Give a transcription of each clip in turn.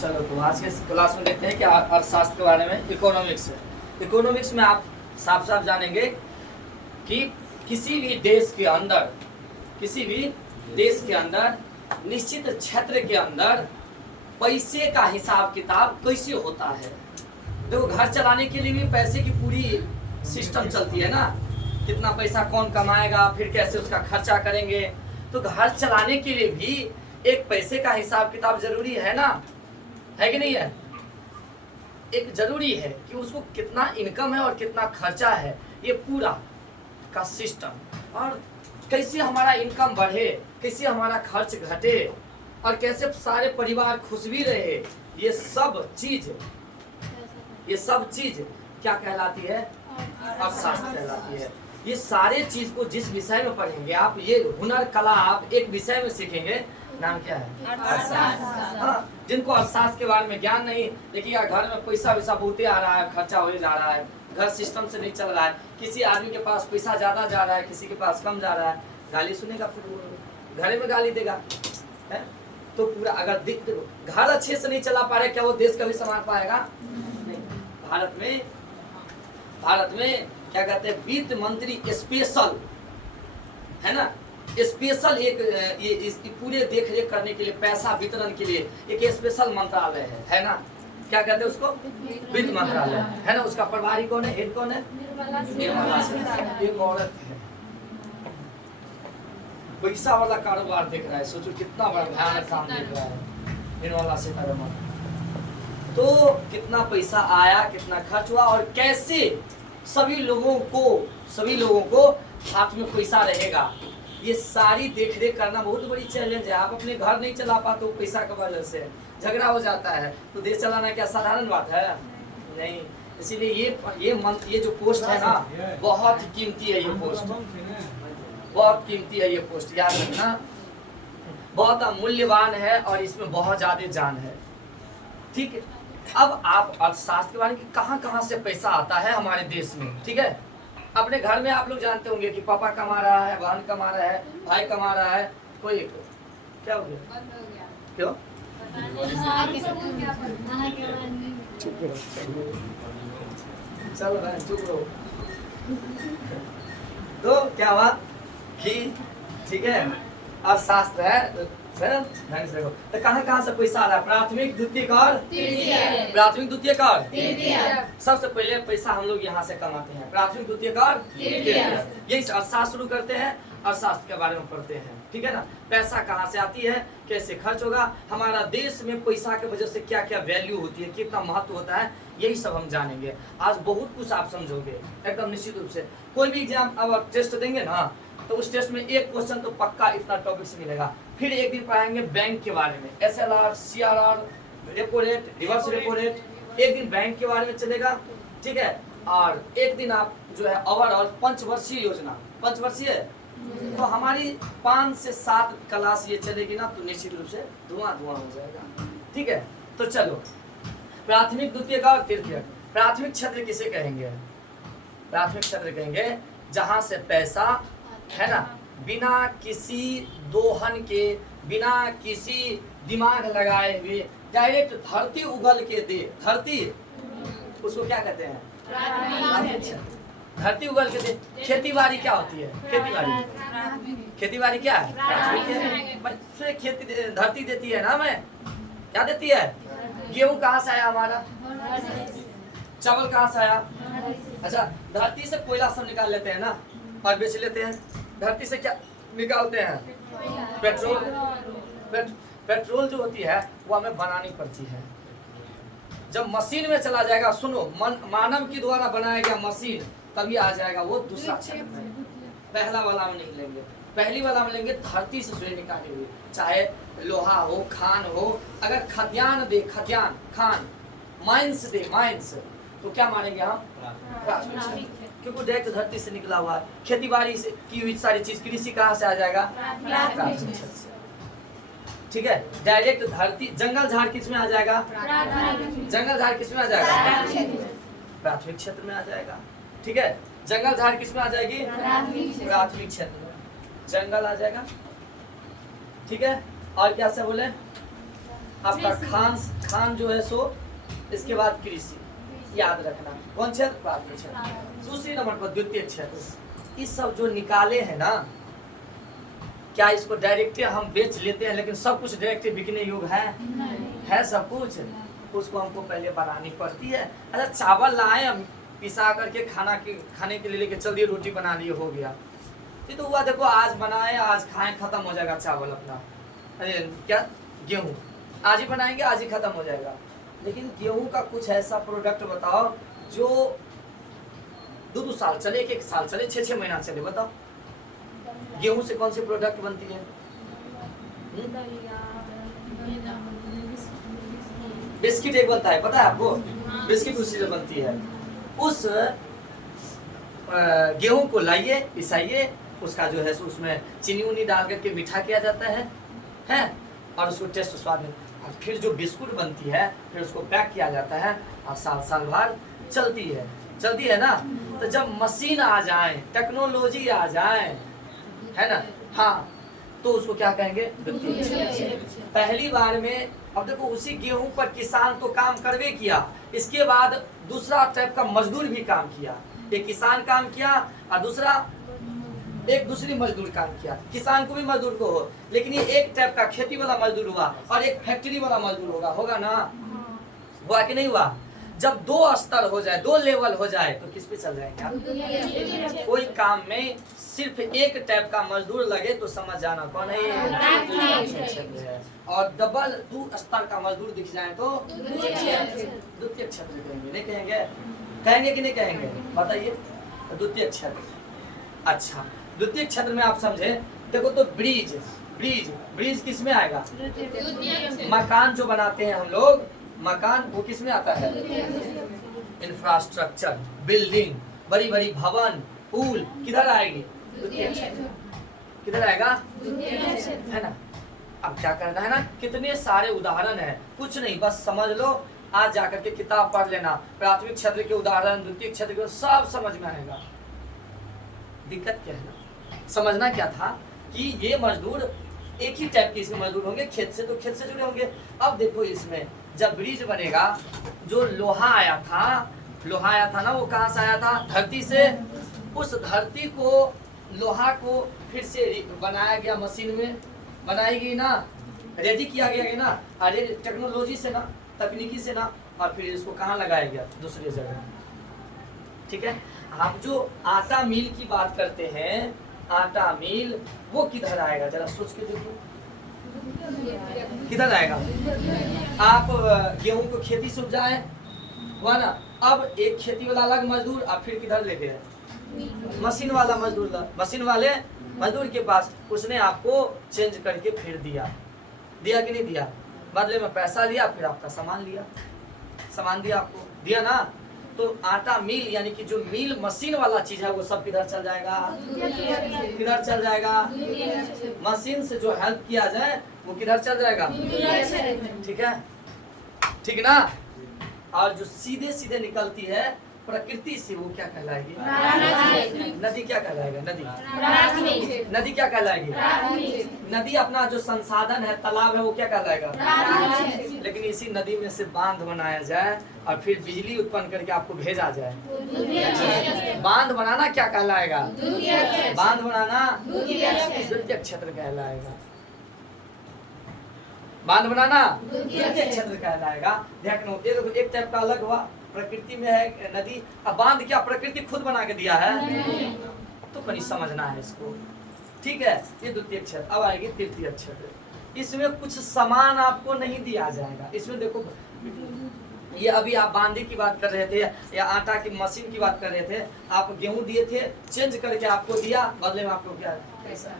चलो तो आज के क्लास में देखते हैं कि अर्थशास्त्र के बारे में इकोनॉमिक्स है। इकोनॉमिक्स में आप साफ साफ जानेंगे कि किसी भी देश के अंदर निश्चित क्षेत्र के अंदर पैसे का हिसाब किताब कैसे होता है। देखो, घर चलाने के लिए भी पैसे की पूरी सिस्टम चलती है ना, कितना पैसा कौन कमाएगा, फिर कैसे उसका खर्चा करेंगे। तो घर चलाने के लिए भी एक पैसे का हिसाब किताब जरूरी है ना, है कि नहीं है? एक जरूरी है कि उसको कितना इनकम है और कितना खर्चा है, ये पूरा का सिस्टम, और कैसे हमारा इनकम बढ़े, कैसे हमारा खर्च घटे और कैसे सारे परिवार खुश भी रहे। ये सब चीज क्या कहलाती है? अर्थशास्त्र कहलाती है। ये सारे चीज को जिस विषय में पढ़ेंगे आप, ये हुनर कला आप एक विषय में सीखेंगे, नाम क्या है? अर्थशास्त्र। हाँ, जिनको अर्थशास्त्र के बारे में ज्ञान नहीं, देखिए घर में पैसा वैसा बहुते आ रहा है, खर्चा हो जा रहा है, घर सिस्टम से नहीं चल रहा है, किसी आदमी के पास पैसा ज्यादा जा रहा है, किसी के पास कम जा रहा है, गाली सुनेगा, फिर घर में गाली देगा है? तो पूरा अगर घर अच्छे से नहीं चला पा रहे, क्या वो देश कभी संभाल पाएगा? नहीं। भारत में क्या कहते हैं, वित्त मंत्री स्पेशल है ना, स्पेशल एक ये पूरे देख रेख करने के लिए, पैसा वितरण के लिए एक स्पेशल मंत्रालय है ना, क्या कहते हैं उसको? वित्त मंत्रालय है ना। उसका प्रभारी कौन है, हेड कौन है? निर्मला सीतारमण। एक औरत है, पैसा वाला कारोबार देख रहा है, सोचो कितना बड़ा भयानक काम देख रहा है निर्मला सीतारमण। तो कितना पैसा आया, कितना खर्च हुआ, और कैसे सभी लोगों को हाथ में पैसा रहेगा, ये सारी देख रेख करना बहुत बड़ी चैलेंज है। आप अपने घर नहीं चला पाते हो पैसा की वजह से, झगड़ा हो जाता है, तो देश चलाना क्या साधारण बात है? नहीं। इसीलिए ये जो पोस्ट है ना, बहुत कीमती है। ये पोस्ट बहुत कीमती है, ये पोस्ट याद रखना, बहुत मूल्यवान है और इसमें बहुत ज्यादा जान है। ठीक है, अब आप अर्थशास्त्र के बारे में कहाँ से पैसा आता है हमारे देश में, ठीक है? अपने घर में आप लोग जानते होंगे कि पापा कमा रहा है, बहन कमा रहा है, भाई कमा रहा है, कोई क्या हो गया? क्यों? चलो चुप रहो। तो क्या हुआ कि ठीक है, अर्थशास्त्र है तो कहाँ से पैसा आ रहा है? प्राथमिक, द्वितीयक और तृतीयक। प्राथमिक, द्वितीयक और तृतीयक। सबसे पहले पैसा हम लोग यहाँ से कमाते हैं, प्राथमिक, द्वितीयक और तृतीयक। यही अर्थशास्त्र शुरू करते हैं, अर्थशास्त्र के बारे में पढ़ते हैं, ठीक है ना। पैसा कहाँ से आती है, कैसे खर्च होगा, हमारा देश में पैसा की वजह से क्या क्या वैल्यू होती है, कितना महत्व होता है, यही सब हम जानेंगे। आज बहुत कुछ आप समझोगे एकदम निश्चित रूप से। कोई भी एग्जाम अब टेस्ट देंगे ना, तो उस टेस्ट में एक क्वेश्चन तो पक्का इतना टॉपिक से मिलेगा। फिर एक दिन पढ़ाएंगे बैंक के बारे में, SLR, CRR, repo rate, reverse repo rate, एक दिन बैंक के बारे में चलेगा, ठीक है। और एक दिन आप जो है ओवरऑल पंचवर्षीय योजना, पंचवर्षीय तो हमारी 5 से 7 क्लास ये चलेगी ना, तो निश्चित रूप से धुआं हो जाएगा, ठीक है। तो चलो, प्राथमिक, द्वितीयक और तृतीयक। प्राथमिक क्षेत्र किसे कहेंगे? प्राथमिक क्षेत्र कहेंगे जहां से पैसा है ना, बिना किसी दोहन के, बिना किसी दिमाग लगाए हुए डायरेक्ट धरती उगल के दे, धरती उसको क्या कहते हैं? धरती उगल के दे। खेती-बाड़ी क्या होती है? खेती-बाड़ी क्या है? खेती धरती देती है ना, हमें क्या देती है? गेहूं कहाँ से आया हमारा? चावल कहाँ से आया? अच्छा, धरती से कोयला सब निकाल लेते हैं ना और बेच लेते हैं। धरती से क्या निकालते हैं? पेट्रोल जो होती है वो हमें बनानी पड़ती है। जब मशीन में चला जाएगा, सुनो, मानव के द्वारा बनाया गया मशीन, तभी आ जाएगा वो दूसरा क्षेत्र में। पहला वाला में नहीं लेंगे, पहली वाला में लेंगे धरती से सूर्य निकाले हुए, चाहे लोहा हो, खान हो। अगर खद्यान दे, खान, माइंस दे, माइंस, तो क्या मानेंगे हम? प्राथमिक, क्योंकि डायरेक्ट धरती से निकला हुआ है। खेती बाड़ी से की हुई सारी चीज, कृषि कहाँ से आ जाएगा? प्राथमिक क्षेत्र से, ठीक है। डायरेक्ट धरती, जंगल झाड़ किस में आ जाएगा? जंगल झाड़ किस में आ जाएगा? प्राथमिक क्षेत्र में आ जाएगा, ठीक है। जंगल झाड़ किस में आ जाएगी? प्राथमिक क्षेत्र में जंगल आ जाएगा, ठीक है। और क्या से बोले? आपका खान जो है सो, इसके बाद कृषि, याद रखना। कौन क्षेत्र? प्राथमिक क्षेत्र। दूसरी नंबर पर द्वितीय क्षेत्र। इस सब जो निकाले हैं ना, क्या इसको डायरेक्ट हम बेच लेते हैं, लेकिन सब कुछ डायरेक्ट बिकने योग्य है सब कुछ? उसको हमको पहले बनानी पड़ती है। अच्छा चावल लाए हम पिसा करके खाने के लिए लेके चल दिए, रोटी बना लिए, हो गया। ये तो हुआ, देखो आज बनाए आज खाएं, खत्म हो जाएगा चावल अपना। अरे क्या गेहूँ आज ही बनाएंगे आज ही खत्म हो जाएगा। लेकिन गेहूं का कुछ ऐसा प्रोडक्ट बताओ जो 2 साल चले, 1 साल चले, 6 महीना चले। बताओ गेहूं से कौन सी प्रोडक्ट बनती है? बिस्किट एक बनता है, पता है आपको? बिस्किट उसी से बनती है। उस गेहूं को लाइए, पिसाइए, उसका जो है उसमें चीनी उनी डाल करके मीठा किया जाता है और उसको टेस्ट स्वाद में, और फिर जो बिस्कुट बनती है फिर उसको पैक किया जाता है और साल भर चलती है ना। तो जब मशीन आ जाए, टेक्नोलॉजी आ जाए, है ना, हाँ, तो उसको क्या कहेंगे? पहली बार में। अब देखो उसी गेहूं पर किसान तो काम करवे किया, इसके बाद दूसरा टाइप का मजदूर भी काम किया। एक किसान काम किया और दूसरी मजदूर काम किया। किसान को भी मजदूर को हो, लेकिन ये एक टाइप का खेती वाला मजदूर हुआ और एक फैक्ट्री वाला मजदूर होगा ना? हुआ कि नहीं हुआ? जब 2 स्तर हो जाए, 2 लेवल हो जाए, तो किस पे चल जाएंगे आप? कोई काम में सिर्फ एक टाइप का मजदूर लगे तो समझ जाना कौन है ये, और डबल 2 स्तर का मजदूर दिख जाए तो द्वितीय क्षेत्र कहेंगे। नहीं कहेंगे कि नहीं कहेंगे? बताइए द्वितीय क्षेत्र। अच्छा द्वितीय क्षेत्र में आप समझे, देखो तो ब्रिज किस में आएगा? मकान जो बनाते हैं हम लोग, मकान वो किस में आता है? इंफ्रास्ट्रक्चर, बिल्डिंग, बड़ी बड़ी भवन, पुल किधर आएगी? द्वितीय क्षेत्र। किधर आएगा? है ना। अब क्या करना है ना, कितने सारे उदाहरण है, कुछ नहीं, बस समझ लो। आज जाकर के किताब पढ़ लेना, प्राथमिक क्षेत्र के उदाहरण, द्वितीय क्षेत्र के, सब समझ में आएगा। दिक्कत क्या है ना, समझना क्या था कि ये मजदूर एक ही टाइप के इसमें मजदूर होंगे, खेत से जुड़े होंगे। अब देखो इसमें जब ब्रिज बनेगा, जो लोहा आया था ना, वो कहाँ से आया था? धरती से। उस धरती को, लोहा को फिर से बनाया गया, मशीन में बनाई गई ना, रेडी किया गया ना, अरे टेक्नोलॉजी से ना, तकनीकी से ना, और फिर इसको कहाँ लगाया गया? दूसरी जगह। ठीक है। हम जो आटा मिल की बात करते हैं, आटा मिल वो किधर आएगा? जरा सोच के देखो, किधर आएगा? आप गेहूं को खेती से उपजाए हुआ ना, अब एक खेती वाला अलग मजदूर, अब फिर किधर ले गए? मशीन वाला मजदूर, मशीन वाले मजदूर के पास, उसने आपको चेंज करके फिर दिया कि नहीं दिया? बदले में पैसा लिया, फिर आपका सामान दिया, आपको दिया ना। तो आटा मिल यानी कि जो मिल मशीन वाला चीज है, वो सब किधर चल जाएगा? किधर चल जाएगा? मशीन से जो हेल्प किया जाए वो किधर चल जाएगा? ठीक है, ठीक ना। और जो सीधे सीधे निकलती है प्रकृति से, वो क्या कहलाएगी? नदी। क्या कहलाएगा? नदी क्या कहलाएगी? नदी अपना जो संसाधन है, तालाब है, वो क्या कहलाएगा? लेकिन इसी नदी में से बांध बनाया जाए और फिर बिजली उत्पन्न करके आपको भेजा जाए, बांध बनाना क्या कहलाएगा? बांध बनाना द्वितीय क्षेत्र कहलाएगा। बांध बनाना द्वितीय क्षेत्र कहलाएगा। देखो एक टाइप का अलग हुआ, प्रकृति में है नदी। अब बांध क्या प्रकृति खुद बना के दिया है? तो कहीं समझना है इसको। ठीक है, ये द्वितीय क्षेत्र। अब आएगी तृतीय क्षेत्र। इसमें कुछ सामान आपको नहीं दिया जाएगा। इसमें देखो, ये अभी आप बांधे की बात कर रहे थे या आटा की मशीन की बात कर रहे थे, आप गेहूं दिए थे, चेंज करके आपको दिया, बदले में आपको क्या कैसा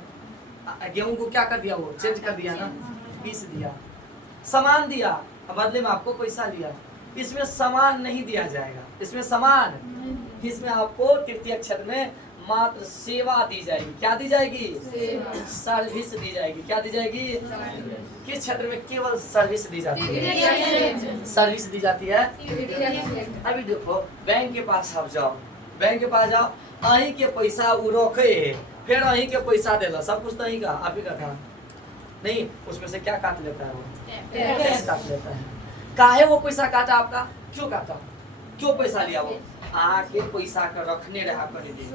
गेहूं को क्या कर दिया? वो चेंज कर दिया ना, पीस दिया, सामान दिया, बदले में आपको पैसा लिया। इसमें सामान नहीं दिया जाएगा, इसमें आपको तृतीय क्षेत्र में मात्र सेवा दी जाएगी। क्या दी जाएगी? सर्विस दी जाएगी। क्या दी जाएगी? किस क्षेत्र में केवल सर्विस दी जाती है? सर्विस दी जाती है। अभी देखो, बैंक के पास आप जाओ, अहीं के पैसा उ रखे, फिर अहीं के पैसा देला, सब कुछ तो अहीं का, आप ही का था। नहीं, उसमें से क्या काट लेता है वो? टैक्स काट लेता है। काहे वो पैसा काटा आपका? क्यों काटा? क्यों पैसा लिया वो? आके पैसा का रखने रहा कहीं दिन,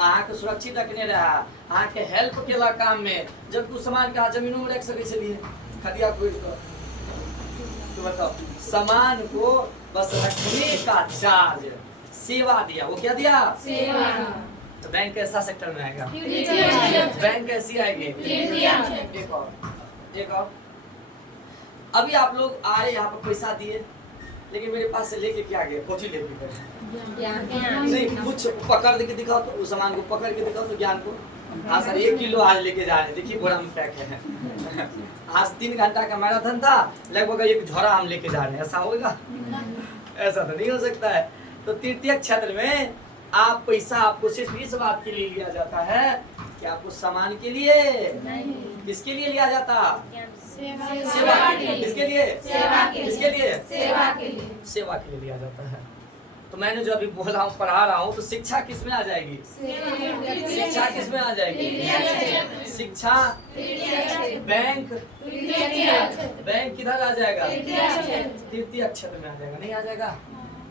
आके सुरक्षित रखने रहा, आके हेल्प केला काम में, जब कुछ सामान का जमीनों में रख सके चलिए खदिया कोई तो बताओ, सामान को बस रखने का चार्ज, सेवा दिया। वो क्या दिया? सेवा। तो बैंक कैसा सेक्टर में आएगा? बैंक कैसी आएगी? एक और अभी आप लोग आए यहाँ पर पैसा दिए, लेकिन मेरे पास से लेके क्या गए? कोठी लेके गए नहीं, कुछ पकड़ के दिखाओ तो, उस सामान को पकड़ के दिखाओ तो ज्ञान को। हाँ सर 1 किलो आज लेके जा रहे हैं, देखिए बोरा में पैक है। आज 3 घंटा का मैराथन था, लगभग 1 झोरा हम लेके जा रहे हैं, ऐसा होगा? ऐसा तो नहीं हो सकता है। तो तृतीय क्षेत्र में आप पैसा आपको सिर्फ इस बात के लिए लिया जाता है कि आपको सामान के लिए नहीं। किसके लिए लिया जाता? सेवा के लिए। किसके लिए? किसके लिए? सेवा के लिए लिया जाता है। तो मैंने जो अभी बोला हूँ, पढ़ा रहा हूँ, तो शिक्षा किस में आ जाएगी? शिक्षा किस में आ जाएगी? शिक्षा बैंक किधर आ जाएगा? तृतीय क्षेत्र में आ जाएगा, नहीं आ जाएगा?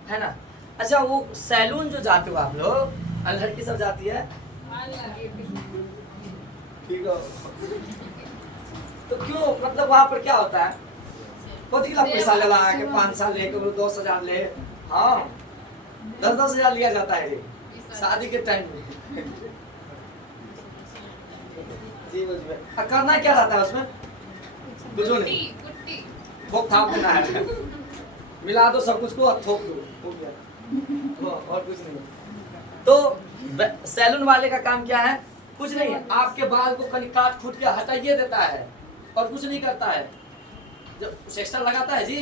है ना? अच्छा, वो सैलून जो जाते हो आप लोग, लड़की सब जाती है, ठीक है, तो क्यों, मतलब वहाँ पर क्या होता है? कथी का पैसा लगा के 5 साल ले, 10,000 ले, हाँ 10,000 लिया जाता है रे शादी के टाइम में। जी करना क्या रहता है उसमें? कुछ नहीं, ठोक थाप देना है, मिला दो सब कुछ को और ठोक दो, हो गया, और कुछ नहीं। तो सैलून वाले का काम क्या है? कुछ नहीं है, आपके बाल को कहीं काट खूट के हटाइए देता है और कुछ नहीं करता है। जब सेक्शन लगाता है जी,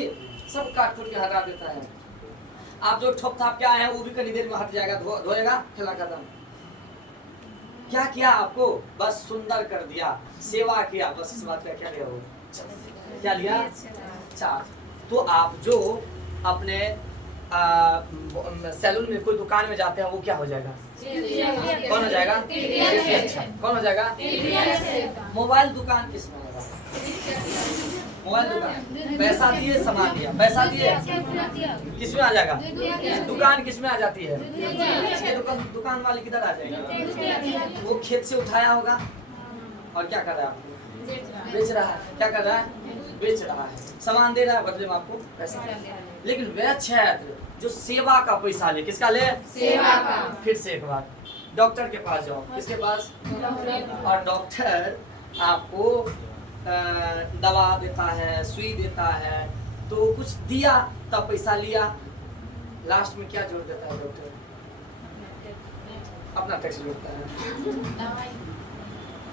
सब काट खूट के हटा देता है। आप जो ठोक थाप के आए हैं वो भी कहीं देर में हट जाएगा, धोएगा, खेला खत्म। क्या किया आपको? बस सुंदर कर दिया, सेवा किया, बस इस बात का क्या लिया वो? क्या लिया? चार्ज। तो आप जो अपने सैलून में कोई दुकान में जाते हैं, वो क्या हो जाएगा? कौन हो जाएगा? कौन हो जाएगा? मोबाइल दुकान किस में होगा? मोबाइल दुकान, पैसा दिए सामान दिया, पैसा दिए किस में आ जाएगा? दुकान किस में आ जाती है? दुकान वाले किधर आ जाएगा? वो खेत से उठाया होगा और क्या कर रहा है? बेच रहा है। क्या कर रहा है? बेच रहा है, सामान दे रहा है, बदले में आपको पैसा। लेकिन वह क्षेत्र जो सेवा का पैसा ले, किसका ले? सेवा का। फिर से एक बार, डॉक्टर के पास जाओ, किसके पास? और डॉक्टर आपको दवा देता है, सुई देता है, तो कुछ दिया तब पैसा लिया, लास्ट में क्या जोड़ देता है डॉक्टर? अपना टैक्स जोड़ता है।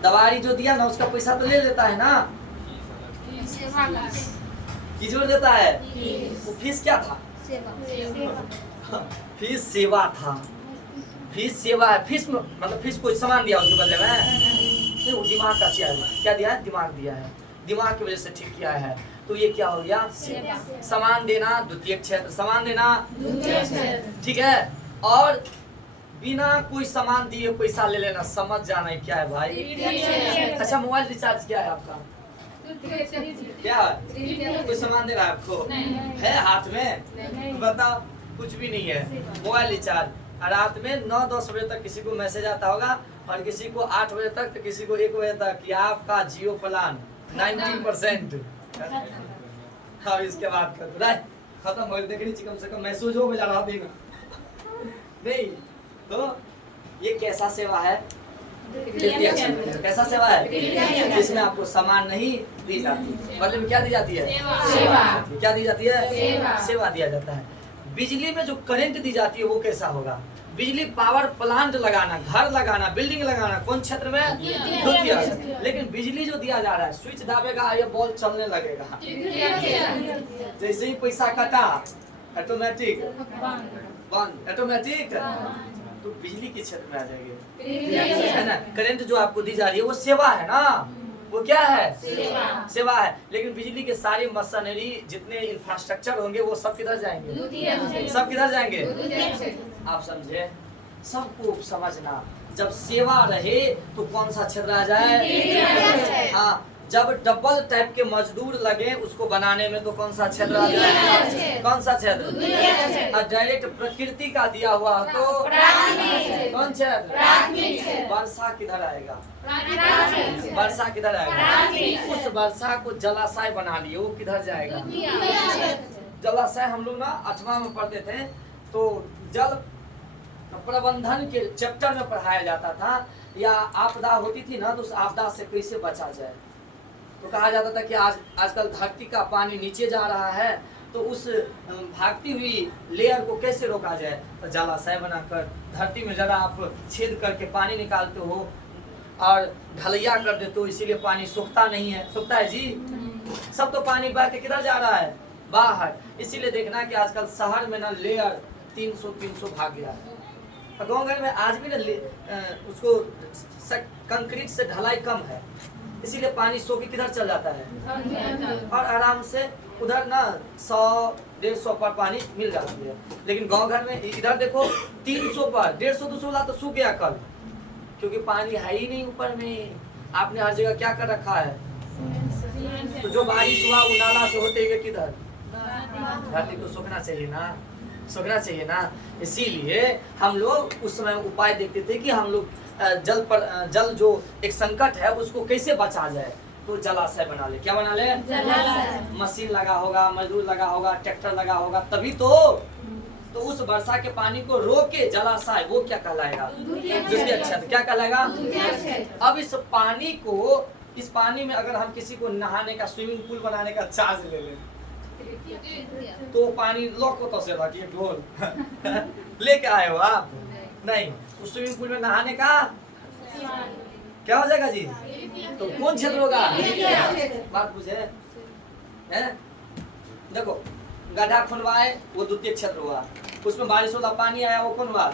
दवाई जो दिया ना, उसका पैसा तो ले लेता है ना, की जोड़ देता है। वो फीस क्या था? फीस सेवा था। फीस सेवा है, फीस मतलब फीस कोई सामान दिया उसके बदले में, वो दिमाग का क्या दिया है? दिमाग दिया है, दिमाग की वजह से ठीक किया है। तो ये क्या हो गया? सामान देना द्वितीय क्षेत्र, सामान देना ठीक है। और बिना कोई सामान दिए पैसा ले लेना, समझ जाना है क्या है भाई? अच्छा, मोबाइल रिचार्ज क्या है आपका? क्या कोई सामान दे रहा है आपको? है हाथ में? बताओ, कुछ भी नहीं है। मोबाइल रिचार्ज रात में 9-10 बजे तक किसी को मैसेज आता होगा, और किसी को 8 बजे तक, तो किसी को 1 बजे तक कि आपका जियो प्लान 90%। हाँ, इसके बाद खत्म हो देखनी चाहिए, कम से कम मैसेज हो मिला रहा देगा नहीं। तो ये कैसा सेवा है? कैसा सेवा है? जिसमें आपको सामान नहीं दी जाती, बदले में क्या दी जाती है? सेवा। क्या दी जाती है? सेवा दिया जाता है। बिजली में जो करंट दी जाती है वो कैसा होगा? बिजली पावर प्लांट लगाना, घर लगाना, बिल्डिंग लगाना, कौन क्षेत्र में? द्वितीय। लेकिन बिजली जो दिया जा रहा है, स्विच दाबेगा ये बॉल चलने लगेगा, जैसे ही पैसा कटा ऑटोमेटिक बंद, ऑटोमेटिक। तो बिजली के क्षेत्र में आ जाएगी, है ना? करंट जो आपको दी जा रही है वो सेवा है ना, वो क्या है? सेवा है। लेकिन बिजली के सारी मशीनरी, जितने इंफ्रास्ट्रक्चर होंगे, वो सब किधर जाएंगे? सब किधर जाएंगे? आप समझे? सबको समझना, जब सेवा रहे तो कौन सा क्षेत्र आ जाए? हाँ, जब डबल टाइप के मजदूर लगे उसको बनाने में तो कौन सा क्षेत्र आ जाएगा? कौन सा क्षेत्र? और डायरेक्ट प्रकृति का दिया हुआ तो कौन क्षेत्र? वर्षा किधर आएगा? वर्षा किधर आएगा? उस वर्षा को जलाशय बना लिए, वो किधर जाएगा? जलाशय हम लोग ना 8वां में पढ़ते थे, तो जल प्रबंधन के चैप्टर में पढ़ाया जाता था, या आपदा होती थी ना, तो उस आपदा से कैसे बचा जाए, तो कहा जाता था कि आजकल धरती का पानी नीचे जा रहा है, तो उस भागती हुई लेयर को कैसे रोका जाए, तो जलाशय बनाकर धरती में जरा आप छेद करके पानी निकालते हो और ढलैया कर देते हो, इसीलिए पानी सूखता नहीं है। सूखता है जी? सब तो पानी बह के किधर जा रहा है? बाहर। इसीलिए देखना कि आजकल शहर में ना लेयर 300 भाग गया है, गाँव घर में आज भी ना उसको कंक्रीट से ढलाई कम है, इसीलिए पानी सो के किधर चल जाता है और आराम से उधर ना 100-150 पर पानी मिल जाती है। लेकिन गांव घर में इधर देखो 300 पर 150-200 वाला तो सूख गया कल, क्योंकि पानी है ही नहीं ऊपर में। आपने हर जगह क्या कर रखा है? तो जो बारिश हुआ वो नाला से होते हुए किधर? धरती को सूखना चाहिए ना, सूखना चाहिए ना। इसीलिए हम लोग उस समय उपाय देखते थे कि हम लोग जल जो एक संकट है उसको कैसे बचा जाए, तो जलाशय बना ले। क्या बना ले? जलाशय। मशीन लगा होगा, मजदूर लगा होगा, ट्रैक्टर लगा होगा, तभी तो उस वर्षा के पानी को रोक के जलाशय, वो क्या कहलाएगा? द्वितीय क्षेत्र। क्या कहलाएगा? अब इस पानी में अगर हम किसी को नहाने का, स्विमिंग पूल बनाने का चार्ज ले लें, तो पानी लॉक होता से रखिए ढोल लेके आए हो आप? नहीं, उस स्विमिंग पूल में नहाने का क्या हो जाएगा जी? तो कौन क्षेत्र होगा? बात बुझे? देखो, गड्ढा खुनवाए वो द्वितीय क्षेत्र हुआ, उसमें बारिश वाला पानी आया वो कौन हुआ?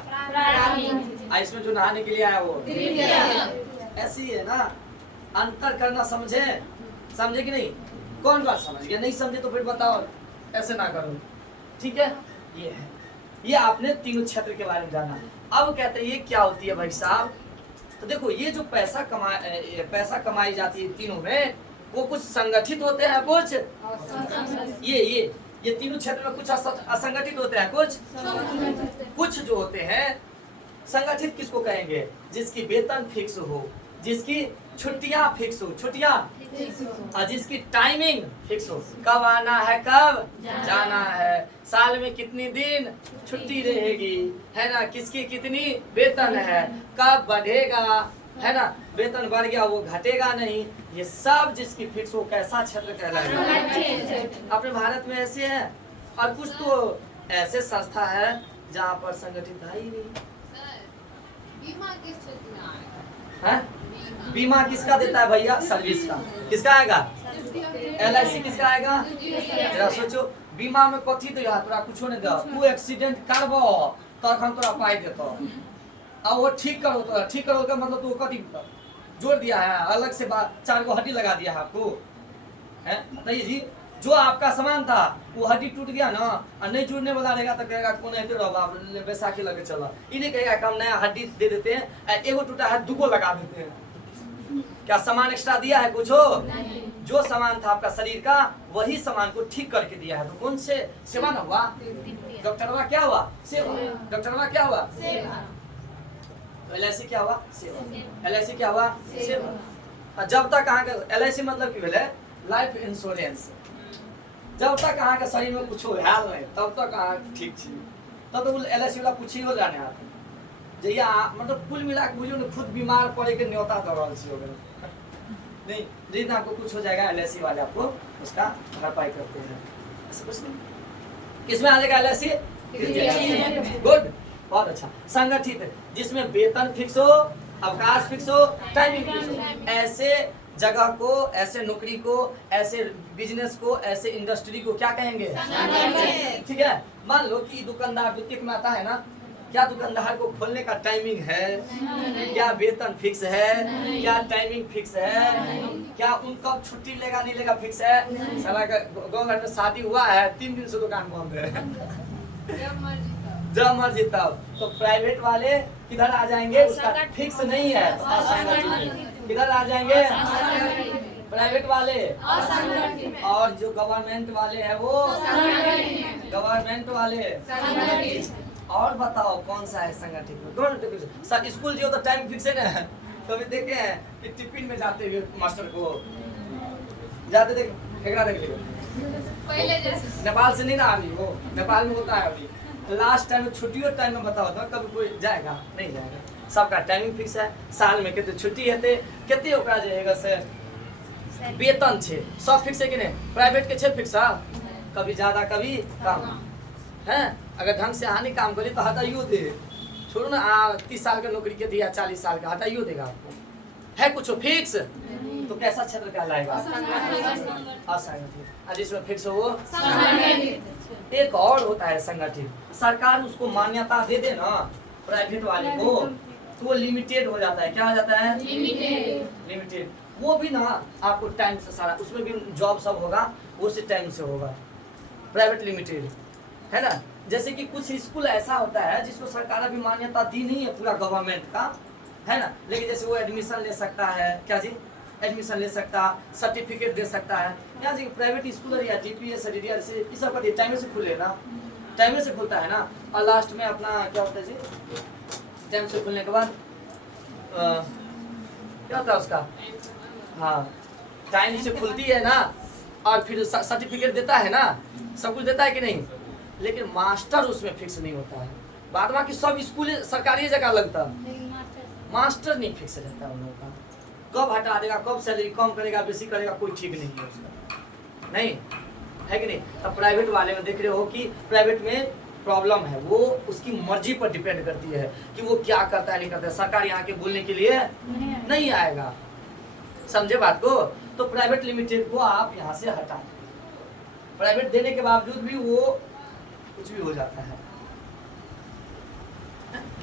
इसमें जो नहाने के लिए आया वो ऐसी है ना। अंतर करना समझे कि नहीं? कौन बात समझ गया? नहीं समझे तो फिर बताओ, ऐसे ना करो, ठीक है? ये है, ये आपने तीनों क्षेत्र के बारे में जाना। अब कहते हैं ये क्या होती है भाई साहब? तो देखो, ये जो पैसा कमाई जाती है तीनों में, वो कुछ संगठित होते हैं, कुछ ये तीनों क्षेत्र में कुछ असंगठित होते हैं, कुछ जो होते हैं संगठित। किसको कहेंगे? जिसकी वेतन फिक्स हो, जिसकी छुट्टियां फिक्स हो, और जिसकी टाइमिंग फिक्स हो, कब आना है, कब जाना है, साल में कितनी दिन छुट्टी रहेगी, है ना, किसकी कितनी वेतन है, कब बढ़ेगा, है ना, वेतन बढ़ गया वो घटेगा नहीं, ये सब जिसकी फिक्स हो, कैसा क्षेत्र कहलाएगा? अपने भारत में ऐसे है, और कुछ तो ऐसे संस्था है जहाँ पर संगठित है ही नहीं। बीमा किस क्षेत्र में आएगा? है? बीमा किसका देता है भैया? सर्विस का। किसका आएगा? LIC किसका आएगा? जरा सोचो, बीमा में कथी दे? तोरा कुछो नहीं दे, तू एक्सीडेंट करबो तखन तोरा पाई देतो, और वो ठीक करो का मतलब तू कथी जोड़ दिया है, अलग से 4 गो हड्डी लगा दिया है आपको, है? बताइए जी, जो आपका सामान था वो हड्डी टूट गया ना, और नहीं जुड़ने वाला रहेगा तो कहेगा कौन है तो बैसाखी लगे चला, इन्हें कहेगा कि हम नया हड्डी दे देते हैं, एगो टूटा है 2 गो लगा देते हैं। क्या सामान एक्स्ट्रा दिया है कुछ? जो सामान था आपका शरीर का, वही सामान को ठीक करके दिया है, तो कौन से सेवा ना हुआ? डॉक्टरवा क्या हुआ? सेवा। डॉक्टरवा क्या हुआ? LIC क्या हुआ? सेवा। LIC क्या हुआ? सेवा। जब तक अहाँ के LIC मतलब की भेले लाइफ इंश्योरेंस, जब तक अहाँ के शरीर में कुछ हाल नहीं तब तक अहाँ ठीक छी, तब तो LIC वाला पूछियो जाने आते जैया, मतलब कुल मिला के बुझियो न खुद बीमार पड़े के न्योता दे रहल छी होगे नहीं, जितना आपको कुछ हो जाएगा LIC वाले आपको उसका भरपाई करते हैं, ऐसा कुछ नहीं। किसमें आ जाएगा LIC? गुड, बहुत अच्छा। संगठित, जिसमें वेतन फिक्स हो, अवकाश फिक्स हो, टाइमिंग फिक्स हो, ऐसे जगह को, ऐसे नौकरी को, ऐसे बिजनेस को, ऐसे इंडस्ट्री को क्या कहेंगे? ठीक है। मान लो कि दुकानदार द्वितीयक में आता है ना, क्या दुकानदार को खोलने का टाइमिंग है? क्या वेतन फिक्स है? क्या टाइमिंग फिक्स है? क्या उन कब छुट्टी लेगा नहीं लेगा फिक्स है? साला का गाँव घर में शादी हुआ है 3 दिन से दुकान बंद है, जब मर्जी तब। तो प्राइवेट वाले किधर आ जाएंगे? उसका फिक्स नहीं है, किधर आ जाएंगे? प्राइवेट वाले असंगठित और जो गवर्नमेंट वाले हैं वो संगठित गवर्नमेंट वाले। संगठित और बताओ कौन सा है संगठित में? कौन सर स्कूल जो तो टाइम फिक्स है ना, कभी देखे हैं कि टिफिन में जाते हुए मास्टर को जाते देख फेंकना देख लियो। पहले जैसे नेपाल से नहीं ना अभी, वो नेपाल में होता है अभी। लास्ट टाइम में छुट्टियों टाइम में बताओ तो कभी कोई जाएगा नहीं जाएगा, सबका टाइमिंग फिक्स है। साल में कितने छुट्टी हेते, कितने ओकरा जाएगा से वेतन छे सब फिक्स है कि नहीं? प्राइवेट के छे फिक्स है, कभी ज्यादा कभी कम है। अगर ढंग से हानि काम करी तो हटाइयो दे, छोड़ो ना 30 साल का नौकरी के दिया 40 साल का हटाइयो देगा आपको, है कुछ फिक्स? तो कैसा क्षेत्र कहलाएगा? असंगठित। और जिसमें फिक्स हो वो संगठित एक और होता है संगठित, सरकार उसको मान्यता दे दे ना प्राइवेट वाले को तो वो लिमिटेड हो जाता है। क्या हो जाता है? लिमिटेड। वो भी ना आपको टाइम से सारा, उसमें भी जॉब सब होगा वो उसी टाइम से होगा, प्राइवेट लिमिटेड है ना। जैसे कि कुछ स्कूल ऐसा होता है जिसको सरकार अभी मान्यता दी नहीं है पूरा गवर्नमेंट का, है ना, लेकिन जैसे वो एडमिशन ले सकता है, क्या जी एडमिशन ले सकता, सर्टिफिकेट दे सकता है। यहाँ जी प्राइवेट स्कूल या डीपीएस ये सब का टाइम से खुले ना, टाइम से खुलता है ना। और लास्ट में अपना क्या होता है जी, टाइम से खुलने के बाद क्या होता है उसका, हाँ टाइम से खुलती है ना, और फिर सर्टिफिकेट देता है ना, सब कुछ देता है कि नहीं। लेकिन मास्टर उसमें फिक्स नहीं होता है। बाद बाकी सब स्कूल सरकारी जगह लगता है, मास्टर नहीं फिक्स रहता है उन लोगों का। कब हटा देगा, कब सैलरी कम करेगा बेसी करेगा, कोई ठीक नहीं है उसका, नहीं है कि नहीं। अब प्राइवेट वाले में देख रहे हो कि प्राइवेट में प्रॉब्लम है, वो उसकी मर्जी पर डिपेंड करती है कि वो क्या करता है नहीं करता है। सरकार यहाँ के बोलने के लिए नहीं आएगा, समझे बात को। तो प्राइवेट लिमिटेड को आप यहाँ से हटा दें, प्राइवेट देने के बावजूद भी वो कुछ भी हो जाता है।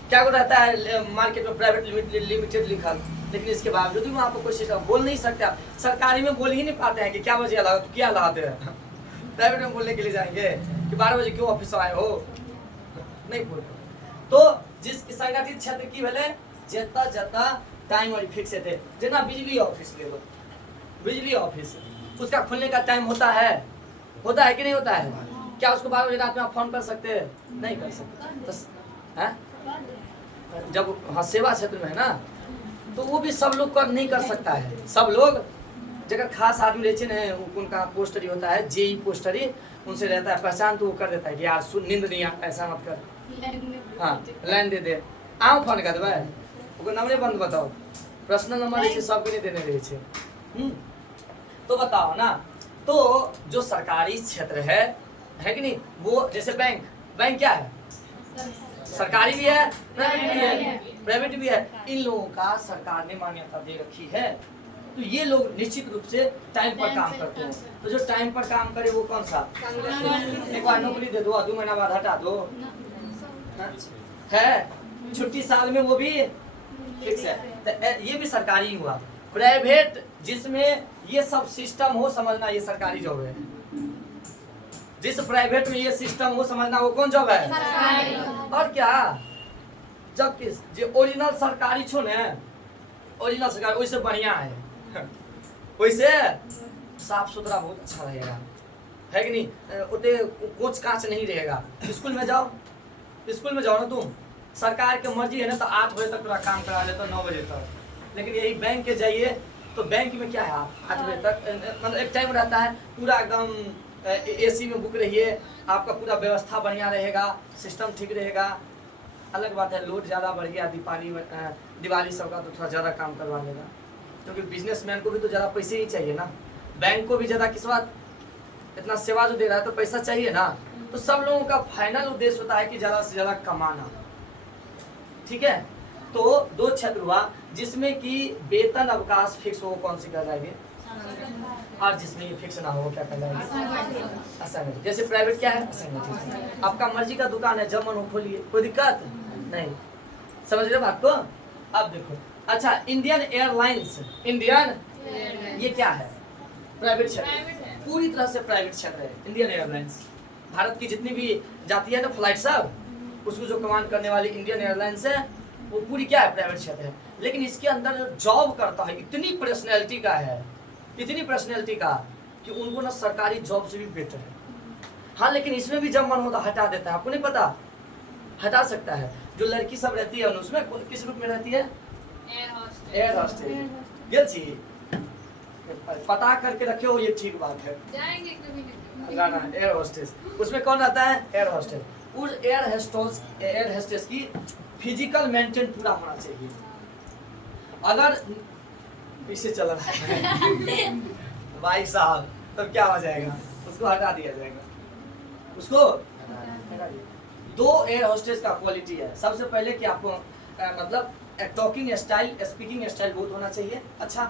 क्या को रहता है मार्केट में प्राइवेट लिमिटेड लिखा, लेकिन इसके बावजूद भी वहाँ पर कोई सिस्टम बोल नहीं सकते आप। सरकारी में बोल ही नहीं पाते हैं कि क्या बजे अलावा तो क्या लाते हैं। प्राइवेट में बोलने के लिए जाएंगे कि 12 बजे क्यों ऑफिस आए हो, नहीं बोल। तो जिस संगठित क्षेत्र की भले जितना जितना टाइम और फिक्स थे, जितना बिजली ऑफिस ले लो, बिजली ऑफिस उसका खुलने का टाइम होता है कि नहीं होता है? क्या उसको 12 बजे रात में आप फोन कर सकते हैं? नहीं कर सकते। तो है जब हाँ सेवा क्षेत्र में है ना, तो वो भी सब लोग कर नहीं कर सकता है। सब लोग जगह खास आदमी रहते हैं, उनका पोस्टरी होता है, जेई पोस्टरी उनसे रहता है पहचान, तो वो कर देता है कि यार नींद नहीं आता, ऐसा मत कर, हाँ लाइन दे दे, आओ फोन कर देवे, ओकर नंबर बंद बताओ, पर्सनल नंबर है सबके नहीं देने रहे छे। तो बताओ ना, तो जो सरकारी क्षेत्र है कि नहीं, वो जैसे बैंक क्या है, सरकारी भी है प्राइवेट भी है। इन लोगों का सरकार ने मान्यता दे रखी है, तो ये लोग निश्चित रूप से टाइम पर काम करते हैं। तो जो टाइम पर काम करे वो कौन सा, एक बार नौकरी दे दो, 2 महीना बाद हटा दो, है छुट्टी साल में वो भी फिक्स है। तो ये भी सरकारी हुआ। प्राइवेट जिसमें ये सब सिस्टम हो, समझना ये सरकारी जॉब है। जिस प्राइवेट में ये सिस्टम हो, समझना वो कौन जॉब है, और क्या। जबकि जो ओरिजिनल सरकारी छो ने, ओरिजिनल सरकारी वैसे बढ़िया है, वैसे साफ सुथरा बहुत अच्छा रहेगा, है कि नहीं। उतने कोच कांच नहीं रहेगा। स्कूल में जाओ ना तुम, सरकार की मर्जी है ना, तो 8 बजे तक पूरा काम करा लेते, 9 बजे तक। लेकिन यही बैंक के जाइए तो बैंक में क्या है, आप 8 बजे तक, मतलब एक टाइम रहता है पूरा एकदम एसी में बुक रहिए, आपका पूरा व्यवस्था बढ़िया रहेगा, सिस्टम ठीक रहेगा। अलग बात है लोड ज़्यादा बढ़ गया दिवाली सबका, तो थोड़ा ज़्यादा काम करवा लेगा, क्योंकि बिजनेसमैन को भी तो ज़्यादा पैसे ही चाहिए ना, बैंक को भी ज़्यादा किस बात, इतना सेवा जो दे रहा है तो पैसा चाहिए ना। तो सब लोगों का फाइनल उद्देश्य होता है कि ज़्यादा से ज़्यादा कमाना, ठीक है। तो 2 क्षेत्र हुआ जिसमें कि वेतन अवकाश फिक्स हो, कौन सी कहलाएगी, और जिसमें ये फिक्स ना हो क्या कहलाएगी, असंगठित। जैसे प्राइवेट क्या है, असंगठित। आपका मर्जी का दुकान है, जब मन हो खोलिए, कोई दिक्कत नहीं, समझ रहे बात को। अब देखो, अच्छा इंडियन एयरलाइंस, ये क्या है, प्राइवेट क्षेत्र, पूरी तरह से प्राइवेट क्षेत्र है इंडियन एयरलाइंस। भारत की जितनी भी जाती है ना फ्लाइट सब, उसको जो कमांड करने वाली इंडियन एयरलाइंस है, वो पूरी क्या है, प्राइवेट क्षेत्र है। लेकिन इसके अंदर जो जॉब करता है, इतनी पर्सनैलिटी का है, इतनी पर्सनैलिटी का कि उनको ना सरकारी जॉब से भी बेटर है। हाँ लेकिन इसमें भी जब मन होता हटा देता है, आपको नहीं पता, हटा सकता है। जो लड़की सब रहती है उसमें किस रूप में रहती है? Air hostess. गेल छी पता करके रखे हो, ये ठीक बात है। जाएंगे कभी नहीं। ना एयर होस्टेस, उसमें कौन रहता है? Air hostess. उस एयर होस्टेस की फिजिकल मेंटेन पूरा होना चाहिए। अगर पीछे चल रहा है भाई साहब तब क्या हो जाएगा? उसको हटा दिया जाएगा, उसको हटा दिया। दो एयर होस्टेस का क्वालिटी है। सबसे पहले कि आपको मतलब टॉकिंग स्टाइल, स्पीकिंग स्टाइल बहुत होना चाहिए, अच्छा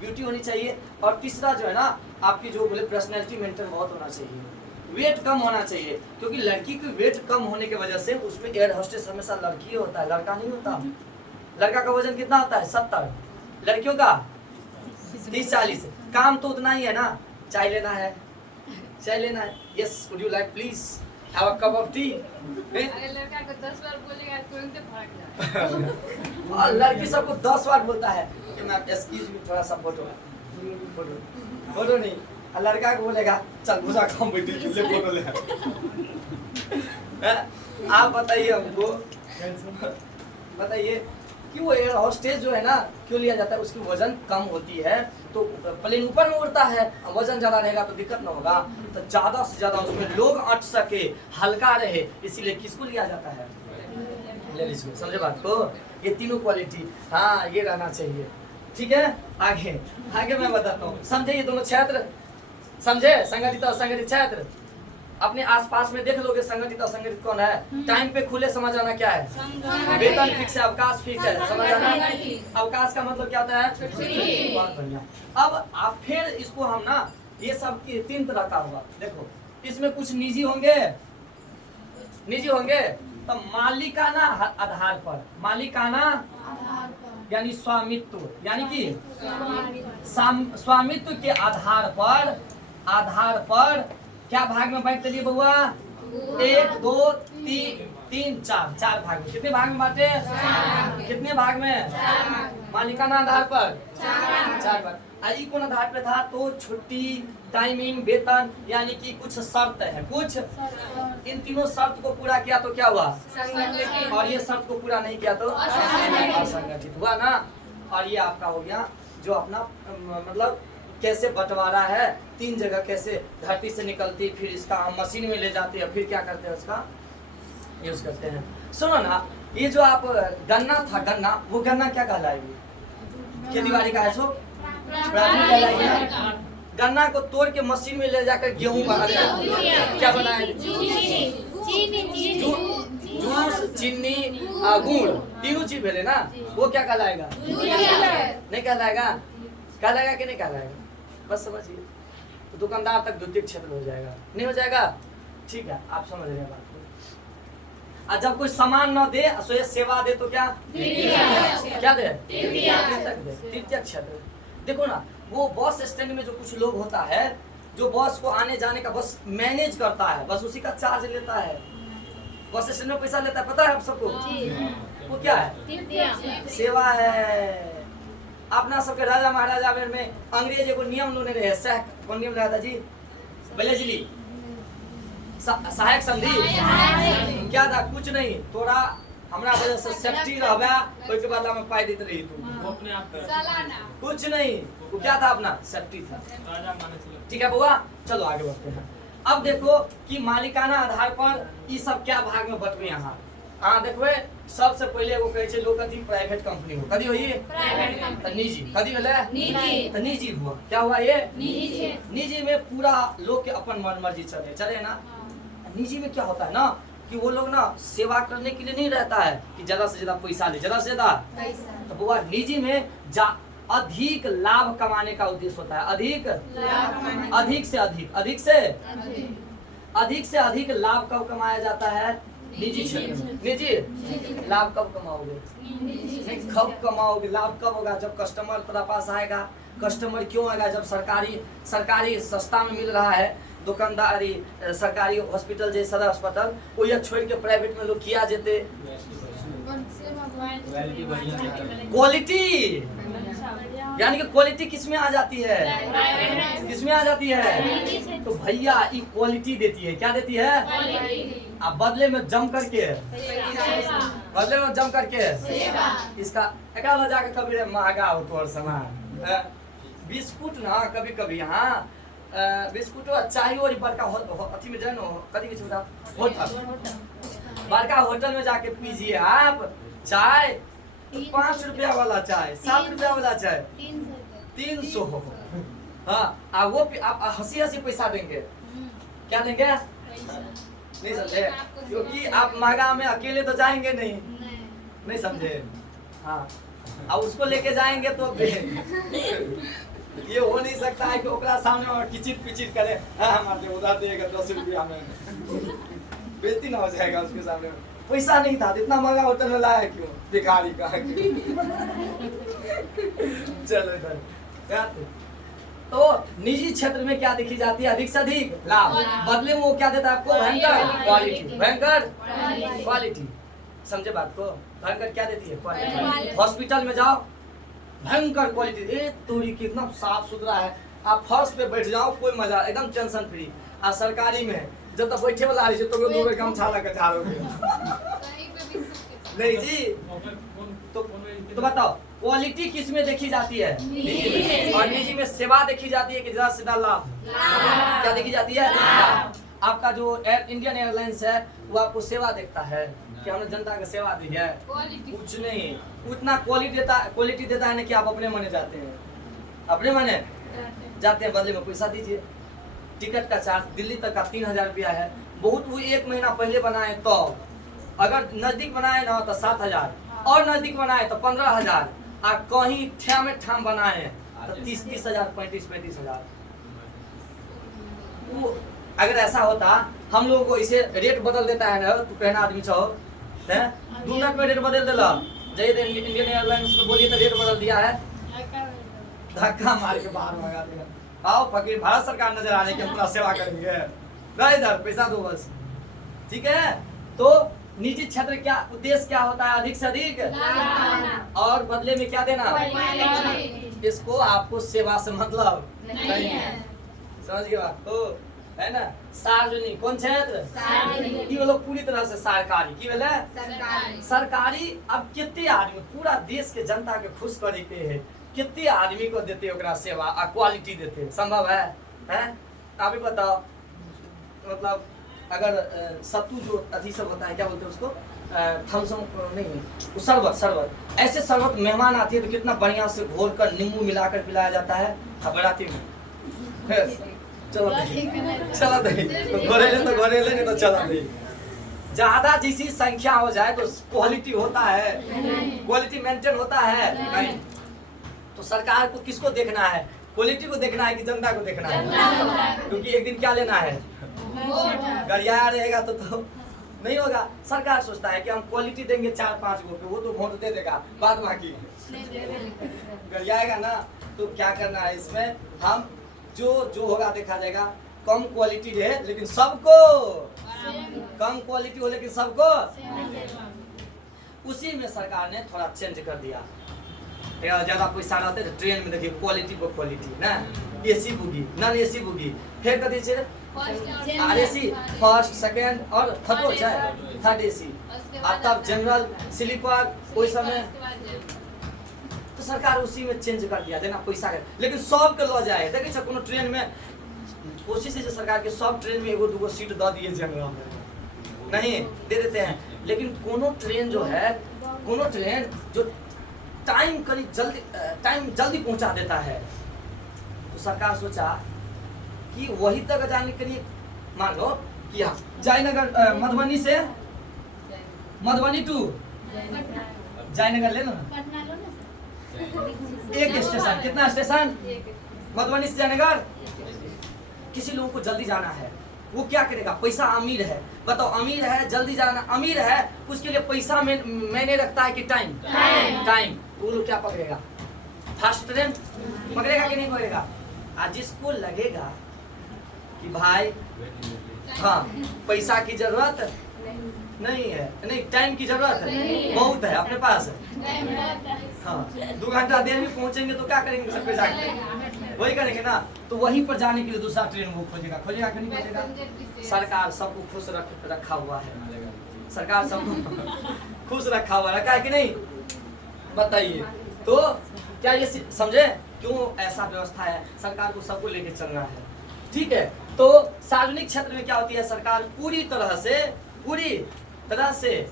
ब्यूटी होनी चाहिए। और तीसरा जो है ना, आपकी जो बोले पर्सनैलिटी मेंटेन बहुत होना चाहिए। वेट कम होना चाहिए, क्योंकि लड़की की वेट कम होने की वजह से उसमें एयर होस्टेस हमेशा लड़की होता है, लड़का नहीं होता। लड़का का वजन कितना होता है? 70। लड़कियों का 30-40। काम तो उतना ही है ना, चाय लेना है, चाय लेना है। Yes would you like please have a cup of T. अगर लड़का को 10 बार बोलेगा तुरंत भाग जाएगा। और लड़की सबको 10 बार बोलता है कि मैं एक्सक्यूज मी थोड़ा सा फोटो फोटो नहीं, और लड़का को बोलेगा चल भुजा खाऊं बेटी किससे फोटो ले। आप बताइए हमको, बताइए कि वो एयर होस्टेस जो है ना क्यों लिया जाता है? उसकी वजन कम होती है तो प्लेन ऊपर में उड़ता है, वजन ज़्यादा रहेगा तो दिक्कत ना होगा, तो ज़्यादा से ज़्यादा उसमें लोग अट सके, हल्का रहे, इसीलिए किसको लिया जाता है? लेडीज को। समझे बात को? ये तीनों क्वालिटी हाँ ये रहना चाहिए, ठीक है। आगे आगे मैं बताता हूँ, समझे ये दोनों क्षेत्र? समझे? संगठित और असंगठित क्षेत्र। अपने आसपास में देख लोगे संगठित असंगठित कौन है। टाइम पे खुले समझ आना क्या है? वेतन फिक्स है, अवकाश फिक्स है, समझ आना। अवकाश का मतलब क्या होता है? छुट्टी। बहुत बढ़िया। अब आप फिर इसको हम ना ये सब की 3 तरह का होगा। देखो इसमें कुछ निजी होंगे, निजी होंगे तो मालिकाना आधार पर, मालिकाना यानी स्वामित्व, यानी कि स्वामित्व के आधार पर क्या भाग में बांट दिए बउआ? 1 2 3 4 भाग में। कितने भाग में बांटे? कितने भाग में? मालिकाना आधार पर 4 भाग। आई कौन आधार पे था? तो छुट्टी, टाइमिंग, वेतन, यानी कि कुछ शर्त है, कुछ इन तीनों शर्त को पूरा किया तो क्या हुआ? और ये शर्त को पूरा नहीं किया तो असंगठित हुआ ना। और ये आपका हो गया जो अपना मतलब कैसे बंटवारा है, 3 जगह कैसे धरती से निकलती, फिर इसका हम मशीन में ले जाते हैं, फिर क्या करते हैं उसका यूज करते हैं। सुनो ना, ये जो आप गन्ना था, गन्ना वो गन्ना क्या कहलाएगी? खेती बाड़ी का है सो प्राथमिक कहलाएगी। गन्ना को तोड़ के मशीन में ले जाकर गेहूं क्या बनाएंगे? जूस, चीनी, गुड़, तीनों चीज भेले ना, वो क्या कहलाएगा? नहीं कहलाएगा? कहलाएगा कि नहीं कहलाएगा? बस समझिए, तो दुकानदार तक द्वितीय क्षेत्र हो जाएगा, नहीं हो जाएगा? ठीक है, आप समझ रहे हैं बात को। और जब कोई सामान न दे, सो ये सेवा दे तो क्या क्या दे? तृतीय क्षेत्र। देखो ना, वो बस स्टैंड में जो कुछ लोग होता है, जो बस को आने जाने का बस मैनेज करता है, बस उसी का चार्ज लेता है, बस स्टैंड में पैसा लेता है, पता है आप सबको? वो क्या है? सेवा है। अपना सबके राजा महाराजा में अंग्रेज एगो नियम लोने रहे, कौन नियम रहा था जी? बलेजली सहायक संधि। क्या था? कुछ नहीं, तोरा हमरा वजह से सेफ्टी रहबा, ओइ के बदला में पाई देत रही तू अपने आप सालाना। कुछ नहीं, वो क्या था? अपना सेफ्टी था। ठीक है बुआ, चलो आगे बढ़ते हैं। अब देखो कि मालिकाना आधार पर ये सब क्या भाग में बंटवे यहाँ। हाँ देखो, सबसे पहले वो कहे छे लोग कथी प्राइवेट कंपनी हो, कथी होई? Private company. निजी कथी भेले? निजी। तो निजी हुआ, क्या हुआ ये? निजी। निजी में पूरा लोग के अपन मन मर्जी चले ना। निजी में क्या होता है ना कि वो लोग ना सेवा करने के लिए नहीं रहता है कि ज्यादा से ज्यादा पैसा ले, ज्यादा से ज्यादा तो बुआ निजी में अधिक लाभ कमाने का उद्देश्य होता है। अधिक से अधिक लाभ कब कमाया जाता है? निजी क्षेत्र में। निजी लाभ कब कमाओगे? कब कमाओगे? लाभ कब होगा? जब कस्टमर तेरा पास आएगा। कस्टमर क्यों आएगा? जब सरकारी सस्ता में मिल रहा है, दुकानदारी सरकारी हॉस्पिटल जैसे सदर अस्पताल वो या छोड़ के प्राइवेट में लोग किया जेते। क्वालिटी यानी कि क्वालिटी किस में आ जाती है? किस में आ जाती है? तो भैया ये क्वालिटी देती है, क्या देती है? अब बदले में जम करके, बदले में जम करके इसका अकेला जाकर कभी महंगा हो तो और सामान बिस्कुट ना कभी कभी हाँ बिस्कुट चाहिए और बड़का अथी में जाए ना कभी भी छोटा होटल, बड़का होटल में जाके पीजिए आप चाय, 5 रुपया वाला चाय, 7 रुपया वाला चाय 300। हाँ वो आप हंसी हंसी पैसा देंगे, क्या देंगे? नहीं समझे? क्योंकि आप महंगा में अकेले तो जाएंगे नहीं समझे? हाँ अब उसको लेके जाएंगे तो ये हो नहीं सकता है कि ओकरा सामने किचिर पिचिर करे, हाँ हमारे उधार देगा 10 रुपया में, बेइज्जती ना हो जाएगा उसके सामने। पैसा नहीं था इतना महंगा होटल में लाया क्यों? भिखारी का चलो इधर। तो निजी क्षेत्र में क्या देखी जाती है? अधिक से अधिक लाभ, बदले में वो क्या देता है आपको? भयंकर क्वालिटी, भयंकर क्वालिटी। समझे बात को? भयंकर क्या देती है? क्वालिटी। हॉस्पिटल में जाओ भयंकर क्वालिटी, तोरी की एकदम साफ सुथरा है, आप फर्श पे बैठ जाओ कोई मजा, एकदम टेंशन फ्री। आ सरकारी में जब तक बैठे वाला रही तो दो काम छाला के झाड़ोगे नहीं जी। तो बताओ क्वालिटी किस में देखी जाती है? और निजी में सेवा देखी जाती है कि ज्यादा से ज्यादा लाभ? क्या देखी जाती है? आपका जो इंडियन एयरलाइंस है वो आपको सेवा देखता है कि हमने जनता को सेवा दी है, कुछ नहीं, उतना क्वालिटी देता है ना कि आप अपने मने जाते हैं, अपने मने जाते हैं, बदले में पैसा दीजिए। टिकट का चार्ज दिल्ली तक का 3000 रुपया है, बहुत वो 1 महीना पहले बनाए तो, अगर नजदीक बनाए ना तो 7000 और नजदीक बनाए तो 15000 और कहीं ठाम बनाए तो 30,000 35,000। वो अगर ऐसा होता हम लोगों को इसे रेट बदल देता है ना, तू कहना आदमी छो 2 मिनट में रेट बदल दिला, इंडियन एयरलाइंस में बोलिए तो रेट बदल दिया है, धक्का मार के बाहर मंगा देगा। आओ फकीर, भारत सरकार नजर आने की हम पूरा सेवा करेंगे, इधर पैसा दो बस, ठीक है? तो निजी क्षेत्र क्या उद्देश्य क्या होता है? अधिक से अधिक और बदले में क्या देना? इसको आपको सेवा से मतलब नहीं है, समझ गए बात को? है ना? सार्वजनिक कौन क्षेत्र? ये लोग पूरी तरह से सरकारी की बोले सरकारी। अब कितने आदमी पूरा देश के जनता के खुश करे के है, कितने आदमी को देते ओकरा सेवा आ क्वालिटी देते, संभव है? आप ही बताओ, मतलब अगर सत्तू जो अथी सब होता है क्या बोलते हैं उसको, थम्सअप नहीं, शरबत, ऐसे शरबत मेहमान आती है तो कितना बढ़िया से घोल कर नींबू मिलाकर पिलाया जाता है बराती में। चलो दही तो घरेले नहीं तो चला दही। ज्यादा जिसी संख्या हो जाए तो क्वालिटी होता है, क्वालिटी मेंटेन होता है नहीं। तो सरकार को किसको देखना है? क्वालिटी को देखना है कि जनता को देखना है? क्योंकि एक दिन क्या लेना है, गरियाया रहेगा तो नहीं होगा। सरकार सोचता है कि हम क्वालिटी देंगे 4-5 गो, वो तो वोट दे देगा, बाद बाकी गरियाएगा ना। तो क्या करना है इसमें, हम जो होगा देखा जाएगा। कम क्वालिटी है लेकिन सबको, कम क्वालिटी हो लेकिन सबको, उसी में सरकार ने थोड़ा चेंज कर दिया। ज्यादा पैसा रहते तो ट्रेन में देखिए क्वालिटी को क्वालिटी ना, एसी बुगी नॉन एसी बुगी, फिर कथी छे आरएसी फर्स्ट सेकंड और थर्ड एसी, और तब जनरल स्लीपर कोई समय। तो सरकार उसी में चेंज कर दिया देना पैसा के, लेकिन सब के लो जाए। देखे छ कोनो ट्रेन में कोशिश है सरकार के सब ट्रेन में 1-2 सीट द दिए जनरल में, नहीं दे देते हैं। लेकिन कोनो ट्रेन जो है, कोनो ट्रेन जो टाइम जल्दी पहुंचा देता है, तो सरकार सोचा कि वही तक जाने के लिए, मान लो कि जयनगर मधुबनी से मधुबनी टू जयनगर ले लो ना, एक स्टेशन, कितना स्टेशन? मधुबनी से जयनगर। किसी लोगों को जल्दी जाना है, वो क्या करेगा? पैसा अमीर है, बताओ अमीर है, जल्दी जाना अमीर है, उसके लिए पैसा मैंने रखता है कि टाइम। वो लोग क्या पकड़ेगा? फास्ट ट्रेन पकड़ेगा कि नहीं पकड़ेगा? आज जिसको लगेगा कि भाई हाँ पैसा की जरूरत नहीं है, नहीं टाइम की जरूरत है, बहुत है अपने पास, हाँ 2 घंटा देर में पहुंचेंगे तो क्या करेंगे सब पे जाके? वही करेंगे ना। तो वहीं पर जाने के लिए दूसरा ट्रेन वो खोजेगा कि नहीं खोजेगा? सरकार सबको खुश रखा हुआ है, सरकार सबको खुश रखा हुआ है कि नहीं? बताइए तो क्या ये समझे क्यों ऐसा व्यवस्था है? सरकार को सबको लेके चलना है, ठीक है। तो सार्वजनिक क्षेत्र में क्या होती है? सरकार पूरी तरह से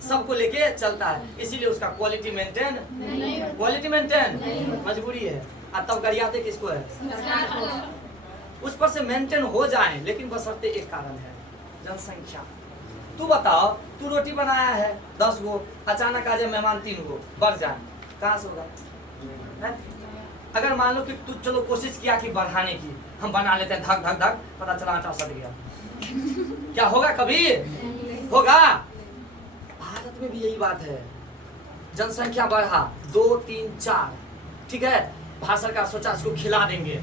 सबको लेके चलता है, इसीलिए उसका क्वालिटी मेंटेन मजबूरी है। और तब गरियाते किसको है? उस पर से मेंटेन हो जाए, लेकिन बशर्ते एक कारण है, जनसंख्या। तू बताओ, तू रोटी बनाया है 10 गो, अचानक आ जाए मेहमान 3 गो, बढ़ जाए, कहाँ से होगा? अगर मान लो कि तू चलो कोशिश किया कि बढ़ाने की, हम बना लेते हैं, धक धक धक, पता चला आटा सड़ गया, क्या होगा? कभी होगा? भारत में भी यही बात है, जनसंख्या बढ़ा 2, 3, 4, ठीक है, भारत सरकार सोचा इसको खिला देंगे,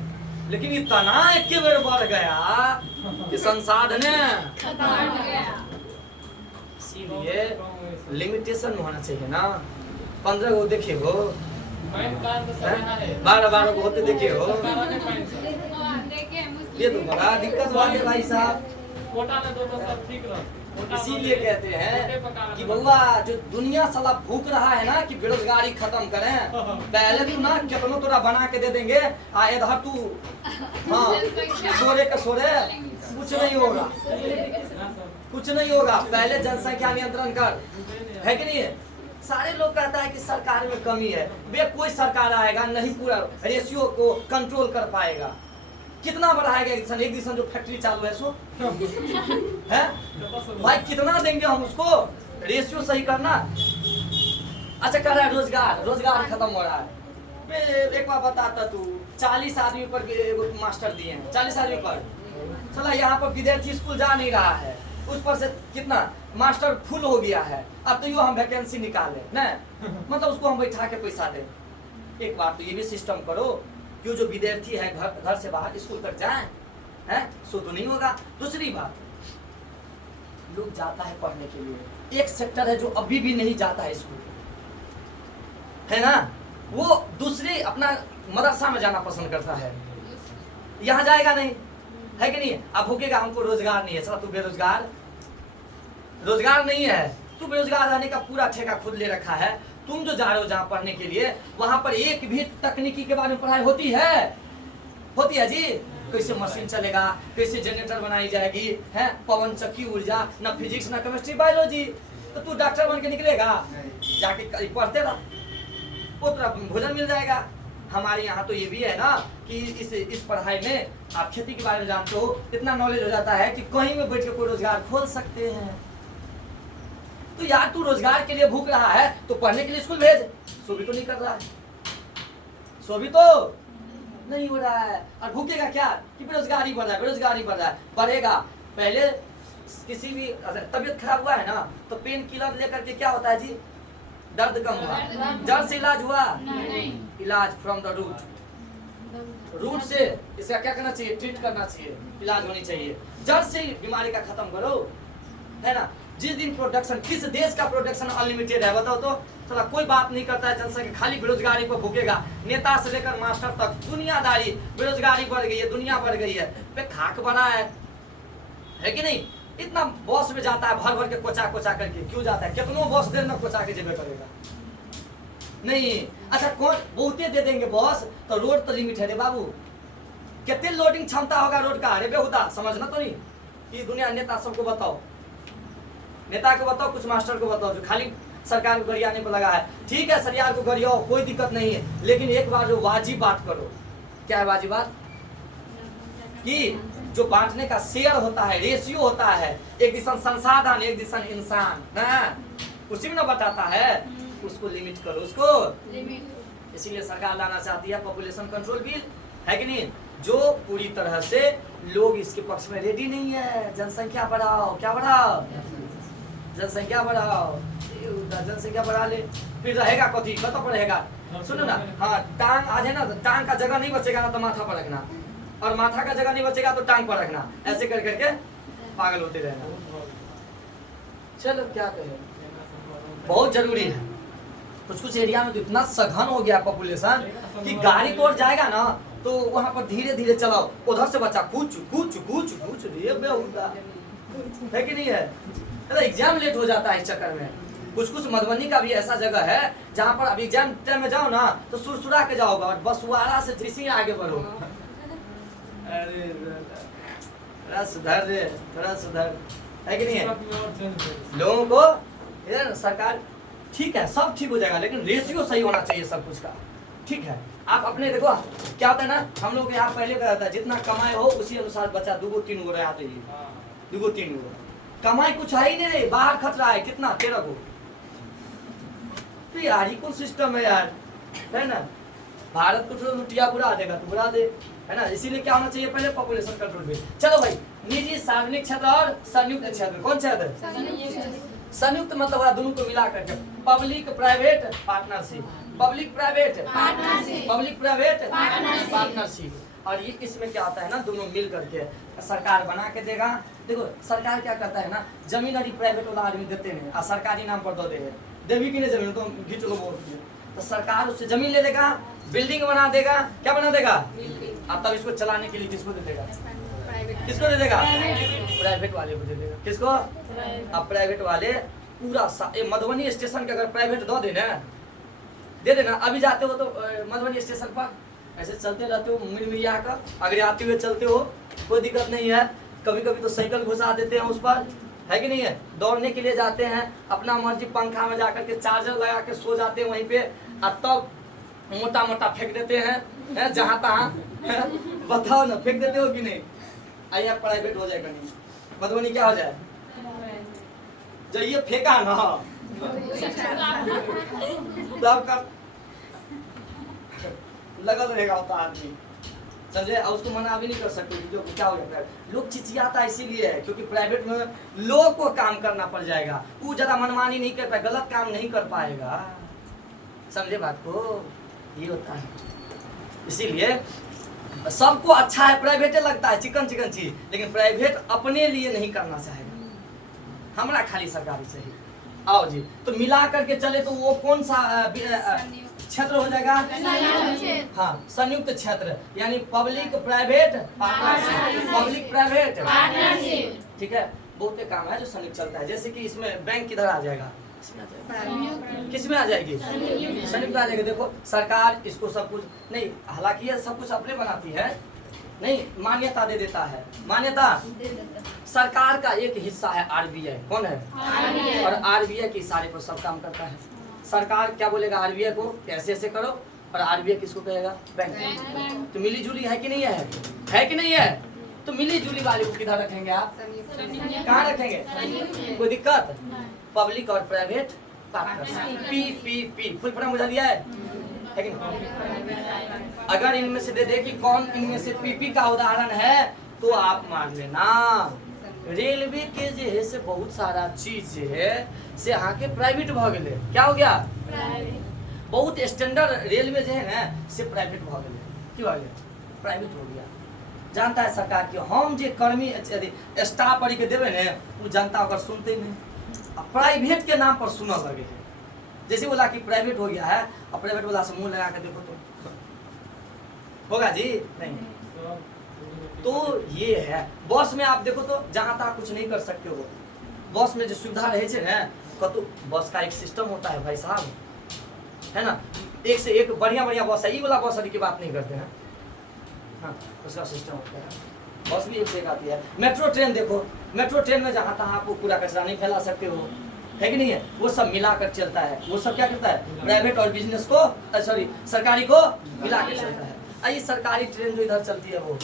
लेकिन इतना एक बेर बढ़ गया कि संसाधन इसीलिए लिमिटेशन होना चाहिए ना। 15 गो देखे हो, 12 को होते देखे हो, ये तो बड़ा दिक्कत बात है भाई साहब। इसीलिए कहते हैं कि बउआ जो दुनिया साला भूख रहा है ना कि बेरोजगारी खत्म करें, पहले तो ना कितनों तोरा बना के दे देंगे, आ इधर तू हाँ सोरे का सोरे, कुछ नहीं होगा। पहले जनसंख्या नियंत्रण कर, है कि नहीं? सारे लोग कहता है कि सरकार में कमी है, वे कोई सरकार आएगा नहीं पूरा रेशियो को कंट्रोल कर पाएगा। कितना बढ़ाएगा एक दिसन जो फैक्ट्री चालू है सो है भाई, कितना देंगे हम उसको? रेशियो सही करना। अच्छा कह रहा है रोजगार खत्म हो रहा है। एक बार बताता तू, 40 आदमी पर मास्टर दिए हैं, 40 आदमी पर, चला यहाँ पर विद्यार्थी स्कूल जा नहीं रहा है, उस पर से कितना मास्टर फुल हो गया है। अब तो यो हम वैकेंसी निकाले न, मतलब उसको हम बैठा के पैसा दे। एक बार तो ये भी सिस्टम करो, क्यों जो विद्यार्थी है घर से बाहर स्कूल तक जाए, हैं सो तो नहीं होगा। दूसरी बात, लोग जाता है पढ़ने के लिए, एक सेक्टर है जो अभी भी नहीं जाता है स्कूल, है ना, वो दूसरे अपना मदरसा में जाना पसंद करता है, यहाँ जाएगा नहीं, है कि नहीं? अब भूखेगा, हमको रोजगार नहीं है, सर तू रोजगार नहीं है, तू बेरोजगार रहने का पूरा ठेका खुद ले रखा है। तुम जो जा रहे हो जहाँ पढ़ने के लिए, वहां पर एक भी तकनीकी के बारे में पढ़ाई होती है जी? कैसे मशीन चलेगा, कैसे जनरेटर बनाई जाएगी, है पवन चक्की ऊर्जा, न फिजिक्स न केमिस्ट्री बायोलॉजी। तो तू डॉक्टर बन के निकलेगा, जाके पढ़ते रह, वो तेरा भोजन मिल जाएगा। हमारे यहाँ तो ये भी है ना कि इस पढ़ाई में आप खेती के बारे में जानते हो, इतना नॉलेज हो जाता है कि कहीं में बैठ के कोई रोजगार खोल सकते हैं। तो यार तू रोजगार के लिए भूख रहा है तो पढ़ने के लिए स्कूल भेज, सो भी तो नहीं कर रहा है, सो भी तो नहीं हो रहा है। और भूखेगा क्या कि बेरोजगारी बढ़ रहा है, बढ़ेगा। पहले किसी भी तबीयत खराब हुआ है ना तो पेन किलर लेकर के क्या होता है जी? दर्द कम हुआ, जड़ से इलाज हुआ, इलाज फ्रॉम द रूट से इसका क्या करना चाहिए? ट्रीट करना चाहिए, इलाज होनी चाहिए। जड़ से बीमारी का खत्म करो, है ना। जिस दिन प्रोडक्शन, किस देश का प्रोडक्शन अनलिमिटेड है बताओ तो? चला कोई बात नहीं करता है, जनसंख्या खाली बेरोजगारी पर भूखेगा। नेता से लेकर मास्टर तक दुनियादारी, बेरोजगारी बढ़ गई है, दुनिया बढ़ गई है, पे खाक बढ़ा है कि नहीं? इतना बॉस में जाता है भर भर के कोचा करके, क्यों जाता है? कितनों बॉस देर में कोचा के जेबे करेगा नहीं। अच्छा कौन बहुते दे देंगे बॉस, तो रोड तो लिमिट है रे बाबू, कितनी लोडिंग क्षमता होगा रोड का? अरे बेहुदा समझना तो नहीं कि दुनिया नेता सबको बताओ, नेता को बताओ, कुछ मास्टर को बताओ जो खाली सरकार को गरियाने को लगा है। ठीक है सरकार को गरियाओ, कोई दिक्कत नहीं है, लेकिन एक बार जो वाजिब बात करो। क्या है वाजिब बात? कि जो बांटने का शेयर होता है, रेशियो होता है, एक दिशन संसाधन एक दिशन इंसान ना, उसी में ना बताता है, उसको लिमिट करो, उसको लिमिट। इसीलिए सरकार लाना चाहती है पॉपुलेशन कंट्रोल बिल, है कि नहीं, जो पूरी तरह से लोग इसके पक्ष में रेडी नहीं है। जनसंख्या बढ़ाओ, क्या बढ़ाओ? जनसंख्या बढ़ाओ, जनसंख्या बढ़ा ले, फिर रहेगा कथी? कतों पर रहेगा? सुनो ना, हाँ टांग आज है ना, टांग का जगह नहीं बचेगा ना तो माथा पर रखना, और माथा का जगह नहीं बचेगा तो टांग पर रखना, ऐसे कर करके पागल होते रहना। चलो क्या कहें, बहुत जरूरी है, कुछ कुछ एरिया में तो इतना सघन हो गया पॉपुलेशन कि गाड़ी तो जाएगा ना तो वहां पर धीरे धीरे चलाओ, उधर से बच्चा कूच कूच कूच कूच रे बेहुदा, है कि नहीं है? अरे एग्जाम लेट हो जाता है इस चक्कर में। कुछ कुछ मधुबनी का भी ऐसा जगह है जहाँ पर अभी एग्जाम टाइम में जाओ ना तो सुरसुरा के जाओगे और बसुआरा से धीसी आगे बढ़ो। अरे थोड़ा सुधर रे, थोड़ा सुधर, है कि नहीं है? लोगों को इधर सरकार ठीक है, सब ठीक हो जाएगा लेकिन रेशियो सही होना चाहिए सब कुछ का, ठीक है? आप अपने देखो क्या होता है ना, हम लोग यहाँ पहले का था जितना कमाए हो उसी अनुसार बच्चा 2 3 गो रहते ही, 2 3 गो कमाई कुछ है ही नहीं, बाहर खतरा है कितना 13 गो। तो यार ये कौन सिस्टम है यार, है ना? भारत को तो लुटिया बुरा देगा तो बुरा दे, है ना? इसीलिए क्या होना चाहिए पहले पॉपुलेशन कंट्रोल पे। चलो भाई, निजी सार्वजनिक क्षेत्र और संयुक्त क्षेत्र, कौन क्षेत्र? संयुक्त मतलब हुआ दोनों को मिला करके public private partnership, public private partnership, public private partnership. और ये इसमें क्या होता है ना, दोनों मिल करके सरकार बना के देगा। देखो सरकार क्या करता है ना, जमीन अभी प्राइवेट वाला आदमी देते नहीं और सरकारी नाम पर दो देगा, देवी की नहीं जमीन तो घींच लो बोल, तो सरकार उससे जमीन ले लेगा, बिल्डिंग बना देगा, क्या बना देगा? अब तब इसको चलाने के लिए किसको दे देगा? किसको दे देगा? प्राइवेट वाले को दे देगा। किसको? अब प्राइवेट वाले पूरा मधुबनी स्टेशन के अगर प्राइवेट दो देना, दे देना। अभी जाते हो तो मधुबनी स्टेशन पर ऐसे चलते रहते हो मिल का, अगर आते हुए चलते हो कोई दिक्कत नहीं है, कभी कभी तो साइकिल घुसा देते हैं उस पर, है कि नहीं है? दौड़ने के लिए जाते हैं अपना मर्जी पंखा में जाकर के चार्जर लगा के सो जाते हैं वहीं पे, और तब मोटा मोटा फेंक देते हैं जहाँ तहाँ। बताओ ना, फेंक देते हो कि नहीं? आइए प्राइवेट हो जाएगा नहीं, मधुबनी क्या हो जाए? जो ये फेंका ना सबका लगल रहेगा होता आदमी, समझे? और उसको मना भी नहीं कर सकते जो क्या हो जाता है। लोग चिचियाता इसीलिए है क्योंकि प्राइवेट में लोग को काम करना पड़ जाएगा, वो ज्यादा मनमानी नहीं कर पाएगा, गलत काम नहीं कर पाएगा, समझे बात को? ये होता है, इसीलिए सबको अच्छा है प्राइवेटे लगता है चिकन चिकन चीज, लेकिन प्राइवेट अपने लिए नहीं करना चाहेगा, हमरा खाली सरकारी चाहिए। आओ जी, तो मिला करके चले तो वो कौन सा क्षेत्र हो जाएगा? हाँ, संयुक्त क्षेत्र, यानी public private partnership, public private partnership, ठीक है? बहुत काम है जो संयुक्त चलता है, जैसे कि इसमें बैंक किधर आ जाएगा? किस में आ जाएगी? संयुक्त आ जाएगी। देखो सरकार इसको सब कुछ नहीं, हालांकि ये सब कुछ अपने बनाती है नहीं, मान्यता दे देता है, मान्यता। सरकार का एक हिस्सा है आरबीआई, कौन है? आरबीआई। और आरबीआई के इशारे पर सब काम करता है। सरकार क्या बोलेगा आरबीआई को, ऐसे ऐसे करो, और आरबीआई किसको कहेगा? बैंक। तो मिली जुली है कि नहीं है? है कि नहीं है? तो मिली जुली वाले को किधर रखेंगे आप? कहाँ रखेंगे? कोई दिक्कत? पब्लिक और private partnership, PPP, full form बुझा लिया है कि नहीं? अगर इनमें से दे दे कि कौन इनमें से पीपी का उदाहरण है तो आप मान लेना रेलवे के जे है से बहुत सारा चीज जे है से यहाँ के प्राइवेट भ गए। क्या हो गया? बहुत स्टैंडर्ड रेलवे जो है ना से प्राइवेट भ गए। क्यों हो गया? प्राइवेट हो गया। जानता है सरकार की हम जे कर्मी स्टाफ पढ़ी के देवे ने वो जनता अगर सुनते नहीं, प्राइवेट के नाम पर सुनने लगे हैं। जैसे बोला कि प्राइवेट हो गया है, और प्राइवेट वाला से मुंह लगा के देखो तो होगा जी? नहीं। तो ये है, बस में आप देखो तो जहाँ तक कुछ नहीं कर सकते हो। बस में जो सुविधा रहे ना, कतो बस का एक सिस्टम होता है भाई साहब, है ना? एक से एक बढ़िया बढ़िया बस है, ये वाला बस की बात नहीं करते हैं, हाँ उसका सिस्टम होता है। बस भी एक से एक आती है। मेट्रो ट्रेन देखो, मेट्रो ट्रेन में जहाँ तहाँ आपको पूरा कचरा नहीं फैला सकते हो, है कि नहीं है? वो सब मिलाकर चलता है। वो सब क्या करता है? प्राइवेट और बिजनेस को सॉरी सरकारी को मिलाकर चलता है। ये सरकारी ट्रेन जो इधर चलती है वो,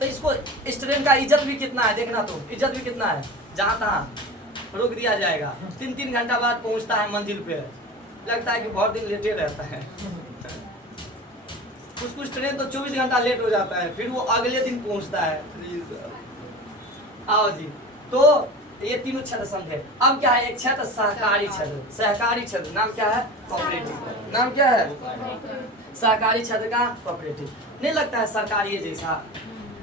तो इसको इस ट्रेन का इज्जत भी कितना है देखना, तो इज्जत भी कितना है, जहाँ तहाँ रोक दिया जाएगा, 3-3 घंटा बाद पहुँचता है मंजिल पे, लगता है कि बहुत दिन लेटे रहता है। कुछ ट्रेन तो 24 घंटा लेट हो जाता है, फिर वो अगले दिन पहुँचता है। आओ जी, तो ये तीनों क्षेत्र समझे। अब क्या है? एक क्षेत्र सहकारी क्षेत्र, सहकारी क्षेत्र नाम क्या है? कोऑपरेटिव। नाम क्या है? सहकारी क्षेत्र का कोऑपरेटिव। नहीं लगता है सरकारी जैसा,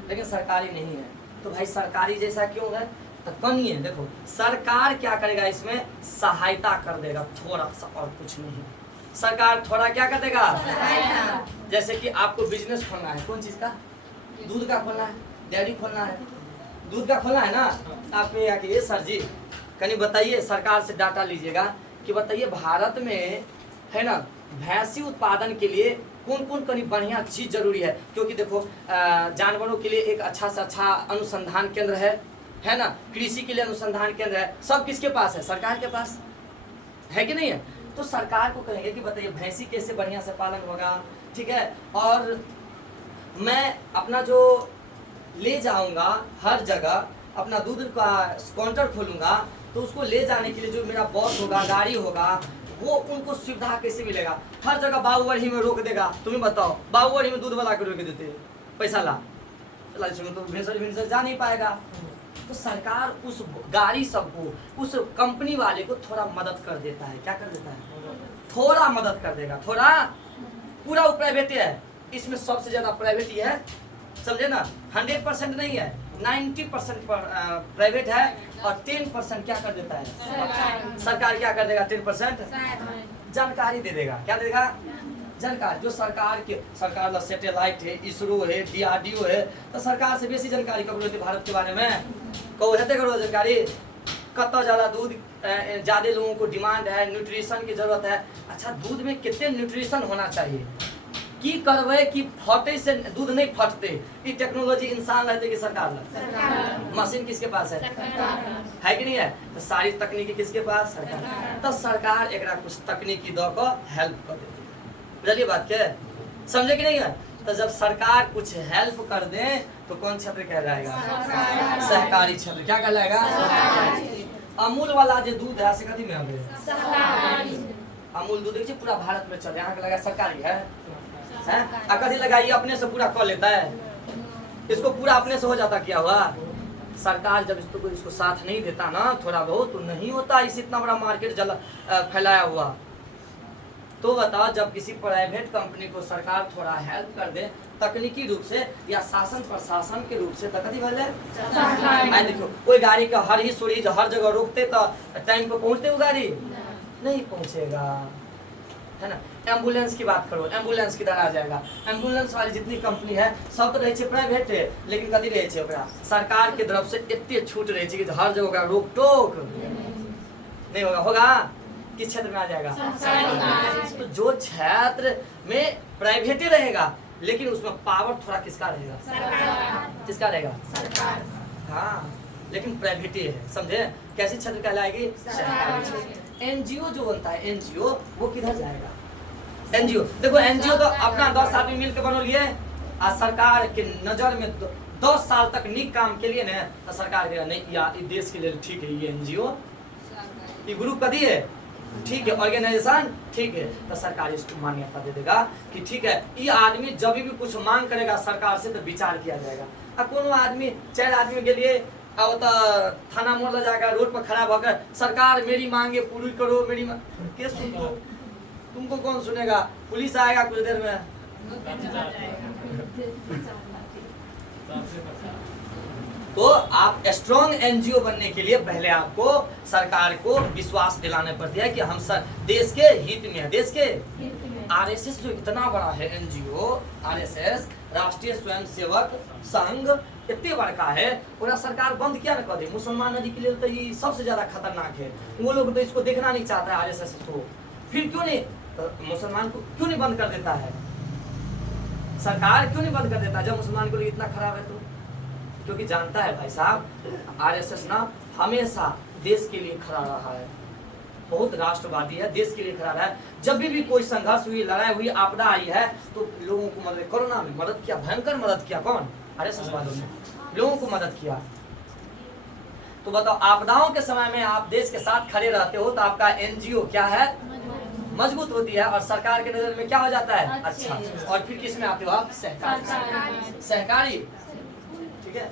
लेकिन सरकारी नहीं है। तो भाई सरकारी जैसा क्यों है? तो कनिए देखो सरकार क्या करेगा, इसमें सहायता कर देगा थोड़ा सा और कुछ नहीं। सरकार थोड़ा क्या कर देगा, जैसे कि आपको बिजनेस खोलना है, कौन चीज का, दूध का खोलना है, डेयरी खोलना है, दूध का खोलना है ना। आप में आके ये सर जी कहीं बताइए, सरकार से डाटा लीजिएगा कि बताइए भारत में है ना भैंसी उत्पादन के लिए कौन कौन कहीं बढ़िया चीज जरूरी है। क्योंकि देखो जानवरों के लिए एक अच्छा से अच्छा अनुसंधान केंद्र है ना, कृषि के लिए अनुसंधान केंद्र है, सब किसके पास है, सरकार के पास है कि नहीं है। तो सरकार को कहेंगे कि बताइए भैंसी कैसे बढ़िया से पालन होगा, ठीक है। और मैं अपना जो ले जाऊंगा हर जगह अपना दूध का काउंटर खोलूंगा, तो उसको ले जाने के लिए जो मेरा बॉस होगा, गाड़ी होगा, वो उनको सुविधा कैसे मिलेगा। हर जगह बाबूवरी में रोक देगा, तुम्हें बताओ बाबूवरी में दूध वाला के रोक देते पैसा ला चला, तो भैंसर जा नहीं पाएगा। तो सरकार उस गाड़ी सबको, उस कंपनी वाले को थोड़ा मदद कर देता है। क्या कर देता है, थोड़ा मदद कर देगा, थोड़ा। पूरा वो प्राइवेट है, इसमें सबसे ज्यादा प्राइवेट ही है, समझे ना। 100% नहीं है, 90% प्राइवेट है और 10% क्या कर देता है सरकार। क्या कर देगा, 10% जानकारी दे देगा। क्या देगा, जानकारी। जो सरकार सैटेलाइट है, इसरो है, DRDO है, तो सरकार से बेसी जानकारी कब लेते भारत के बारे में, कब हेते करो जानकारी। कत ज़्यादा दूध, ज़्यादा लोगों को डिमांड है, न्यूट्रिशन की जरूरत है। अच्छा दूध में कितने न्यूट्रिशन होना चाहिए, की करवे कि फटे से दूध नहीं फटते, ये टेक्नोलॉजी इंसान रहते कि सरकार लगता, मशीन किसके पास है कि नहीं है। तो सारी तकनीकी किसके पास, सरकार। तो सरकार एक कुछ तकनीकी दो को हेल्प कर देती है, बुझलिए बात के, समझे कि नहीं है। तो जब सरकार कुछ हेल्प कर दे तो कौन क्षेत्र कहलाएगा, सहकारी क्षेत्र। क्या कहलाएगा, अमूल वाला जो दूध है से कथी में अमूल दूध देखिए पूरा भारत में चल, यहाँ का लगा सरकारी है, कथी लगाइए अपने से पूरा कर लेता है, इसको पूरा अपने से हो जाता। क्या हुआ, सरकार जब इसको साथ नहीं देता ना थोड़ा बहुत, तो नहीं होता इस इतना बड़ा मार्केट फैलाया हुआ। तो बताओ जब किसी प्राइवेट कंपनी को सरकार थोड़ा हेल्प कर दे तकनीकी रूप से या शासन प्रशासन के रूप से, तो कथी भले देखो कोई गाड़ी का हर ही सुरी हर जगह रोकते तो टाइम पे पहुंचते वो गाड़ी नहीं पहुंचेगा, है ना। एम्बुलेंस की बात करो, एम्बुलेंस किधर आ जाएगा। एम्बुलेंस वाली जितनी कंपनी है सब तो रहे प्राइवेट है, लेकिन कथी रहे सरकार के तरफ से इतने छूट रहे कि हर जगह का रोक टोक नहीं होगा किस क्षेत्र में आ जाएगा, तो जो क्षेत्र में प्राइवेट रहेगा लेकिन उसमें पावर थोड़ा किसका रहेगा, किसका रहेगा, हाँ, लेकिन प्राइवेट है, समझे। कैसे क्षेत्र कहलाएगी, एनजीओ जो बनता है, एनजीओ वो किधर जाएगा। एनजीओ देखो, एनजीओ तो अपना 10 आदमी मिलकर बनो लिए, आज सरकार के नजर में 10 साल तक निक काम के लिए ना, तो सरकार के नहीं यार देश के लिए ठीक है, ये एनजीओ ये ग्रुप कदी है ठीक है, ऑर्गेनाइजेशन ठीक है, तो सरकार इसको मान्यता दे देगा कि ठीक है ये आदमी जब भी कुछ मांग करेगा सरकार से तो विचार किया जाएगा। अब कोनो आदमी 4 आदमी के लिए अब तो थाना मोड़ ले जाकर रोड पर खड़ा होकर सरकार मेरी मांगे पूरी करो, मेरी के सुनको, तुमको कौन सुनेगा, पुलिस आएगा कुछ देर में। तो आप स्ट्रॉन्ग एनजीओ बनने के लिए पहले आपको सरकार को विश्वास दिलाना पड़ता है कि हम सर देश के हित में है, देश के आरएसएस जो इतना बड़ा है एनजीओ, आरएसएस राष्ट्रीय स्वयंसेवक संघ इतने बड़का है, पूरा सरकार बंद क्या न कर दे। मुसलमान नदी के लिए तो ये सबसे ज्यादा खतरनाक है, वो लोग तो इसको देखना नहीं चाहता है आरएसएस को, फिर क्यों नहीं, तो मुसलमान को क्यों नहीं बंद कर देता है सरकार, क्यों नहीं बंद कर देता जब मुसलमान को लिए इतना खराब है। तो क्योंकि जानता है भाई साहब आरएसएस ना हमेशा देश के लिए खड़ा रहा है, बहुत राष्ट्रवादी है, देश के लिए खड़ा रहा है। जब भी कोई संघर्ष हुई, लड़ाई हुई, आपदा आई है तो लोगों को मदद, कोरोना में मदद किया, भयंकर मदद किया, कौन, आरएसएस वालों ने लोगों को मदद किया। तो बताओ आपदाओं के समय में आप देश के साथ खड़े रहते हो तो आपका एनजीओ क्या है, मजबूत होती है, और सरकार के नजर में क्या हो जाता है, अच्छा। और फिर किस में आते हो आप, सहकारी, सहकारी, ठीक है।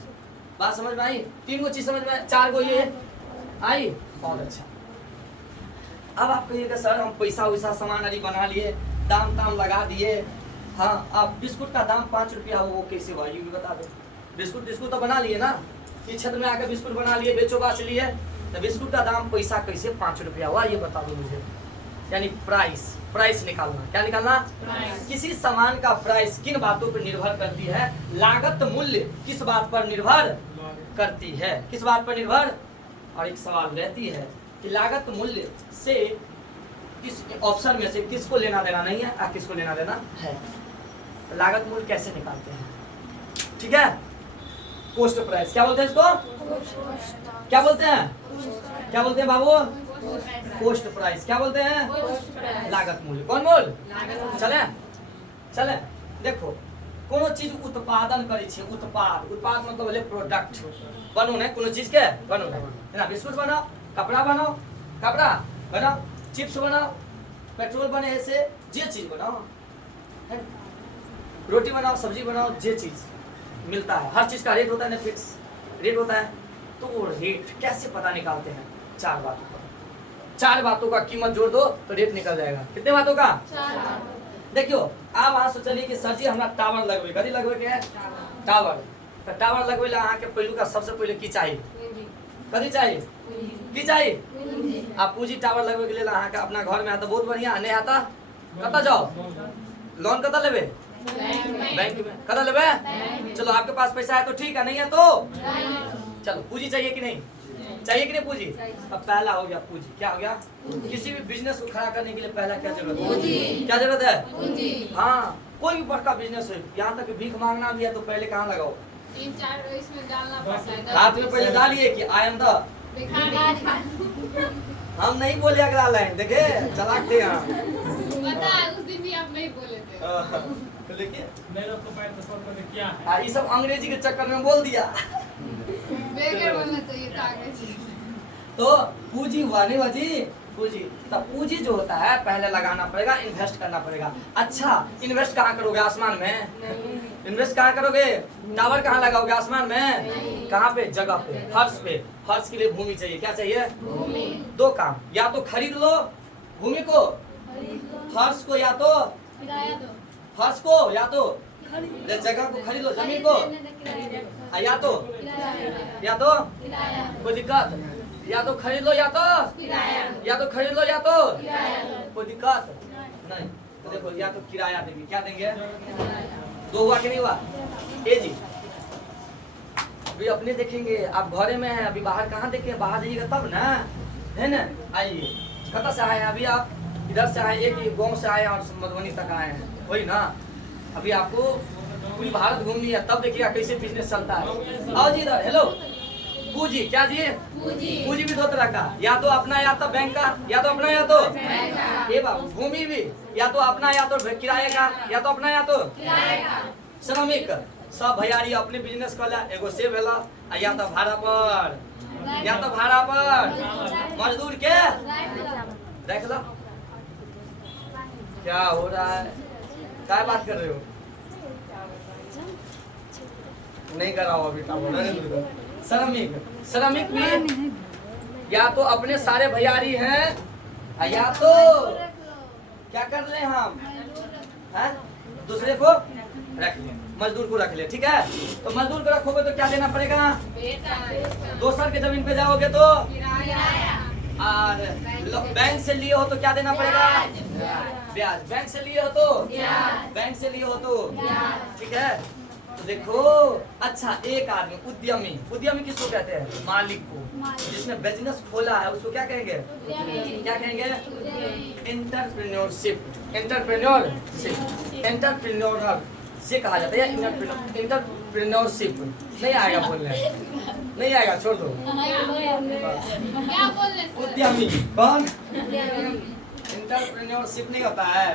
बात समझ में आई, 3 गो चीज समझ में, 4 गो ये आई, बहुत अच्छा। अब आप कहिएगा सर हम पैसा वैसा सामान आदि बना लिए, दाम ताम लगा दिए, हाँ आप बिस्कुट का दाम 5 रुपया हो वो कैसे हुआ ये भी बता दो। बिस्कुट तो बना लिए ना, इस क्षेत्र में आकर बिस्कुट बना लिए, बेचो बाच लिए, तो बिस्कुट का दाम पैसा कैसे 5 रुपया हुआ, ये बता दो मुझे। यानी प्राइस निकालना, क्या निकालना? किसी सामान का प्राइस किन बातों पर निर्भर करती है? लागत मूल्य किस बात पर निर्भर करती है? किस बात पर निर्भर? और एक सवाल रहती है कि लागत मूल्य से इस ऑप्शन में से किसको लेना देना नहीं है और किसको लेना देना है? लागत मूल्य कैसे निकालते हैं? ठीक है, कॉस्ट प्राइस क्या बोलते हैं इसको? क्या बोलते हैं? क्या बोलते हैं बाबू? Cost price. क्या बोलते हैं? लागत मूल्य। कौन बोल? चले देखो, कोनो चीज उत्पादन करे छे, उत्पाद मतलब होले प्रोडक्ट, बनो ने कोनो चीज के बनो ने, है ना? बिस्कुट बनाओ, कपड़ा बनाओ, चिप्स बनाओ, पेट्रोल बने, ऐसे जे चीज बनाओ, रोटी बनाओ, सब्जी बनाओ, जे चीज मिलता है, हर चीज का रेट होता है ना, फिक्स रेट होता है। तो वो रेट कैसे पता निकालते हैं? 4 बातों का। 4 बातों का कीमत जोड़ दो तो रेट निकल जाएगा। कितने बातों का? 4। देखियो, आप वहां से चलिए कि सर जी हमरा टावर लगवे, कथी लगवे के है? टावर। तो टावर लगवे ला अहाँ के पहलू का सबसे पहले की चाहिए? कथी चाहिए? की चाहिए? आप पूंजी टावर लगवे के लिए अहाँ के अपना घर में आता बहुत बढ़िया, नहीं आता कता जाओ लोन कता लेबे? बैंक में। कता लेबे? चलो आपके पास पैसा है तो ठीक है, नहीं है तो चलो पूंजी चाहिए कि नहीं चाहिए? कि नहीं पूंजी? अब पहला हो गया पूंजी। क्या हो गया? किसी भी बिजनेस को खड़ा करने के लिए पहला क्या जरूरत है? क्या जरूरत है? हाँ, कोई भी बड़का बिजनेस है, यहाँ तक भीख मांगना भी है तो पहले कहाँ लगाओ? 3-4 इसमें डालना पड़ता है। हाथ में पहले डालिए कि आई एम द, हम नहीं बोले अगला लाइन, देखे चलाक थे हम। पता है उस दिन भी आप नहीं बोले थे। लेकिन मेरे को पैर तो सब ने क्या है? ये सब अंग्रेजी के चक्कर में बोल दिया। बेगर बोलना चाहिए था आगे जी। तो पूंजी हुआ नहीं बाजी, पूंजी। तो पूंजी जो होता है पहले लगाना पड़ेगा, इन्वेस्ट करना पड़ेगा। अच्छा, इन्वेस्ट कहाँ करोगे? आसमान में। इन्वेस्ट कहाँ करोगे? टावर कहाँ लगाओगे? आसमान में। कहाँ पे? जगह पे, फर्श पे। फर्श के लिए भूमि चाहिए। क्या चाहिए? भूमि। 2 काम, या तो खरीद लो भूमि को, फर्श को, या तो फर्श को, या तो जगह को खरीद लो, जमीन को, या तो कोई दिक्कत, या तो खरीद लो, या तो खरीद लो, या तो कोई दिक्कत नहीं। तो देखो, या तो किराया देंगे। क्या देंगे? 2 हुआ कि नहीं हुआ? ए जी, अभी अपने देखेंगे, आप घरे में हैं, अभी बाहर कहाँ देखेंगे? बाहर जाइएगा तब ना, है ना? आइए, कहाँ से आए हैं अभी आप? इधर से आए, एक ही गाँव से आए और मधुबनी तक आए हैं, वही ना? अभी आपको पूरी भारत घूमनी है, तब देखिएगा कैसे बिजनेस चलता है। आओ जी इधर। हेलो, पूंजी। क्या जी? पूंजी भी 2 तरह का, या तो अपना या तो बैंक का, या तो अपना या तो ये बाबू। भूमि भी या तो अपना या तो किराए का, या तो अपना या तो श्रमिक। सब भैयारी अपने बिजनेस कर ला, एगो से भेला, या तो भाड़ा पर, मजदूर के देख लो। क्या हो रहा है? क्या बात कर रहे हो? नहीं कराओ अभी टावर। श्रमिक भी या तो अपने सारे भैयारी हैं, या तो क्या कर ले हम हैं? दूसरे को रख ले, मजदूर को रख ले। ठीक है, तो मजदूर को रखोगे तो क्या देना पड़ेगा? दोसर के जमीन पे जाओगे तो और बैंक से लिए हो तो क्या देना पड़ेगा? ब्याज। बैंक से लिए हो तो ठीक है। तो देखो, अच्छा, एक आदमी उद्यमी किसको कहते हैं? मालिक को। जिसने बिजनेस खोला है उसको क्या कहेंगे? क्या कहेंगे? एंटरप्रेन्योरशिप से कहा जाता है। एंटरप्रेन्योरशिप नहीं आएगा बोलने, नहीं आएगा, छोड़ दो। क्या बोल रहे थे? उद्यमी कौन? एंटरप्रेन्योरशिप नहीं होता है,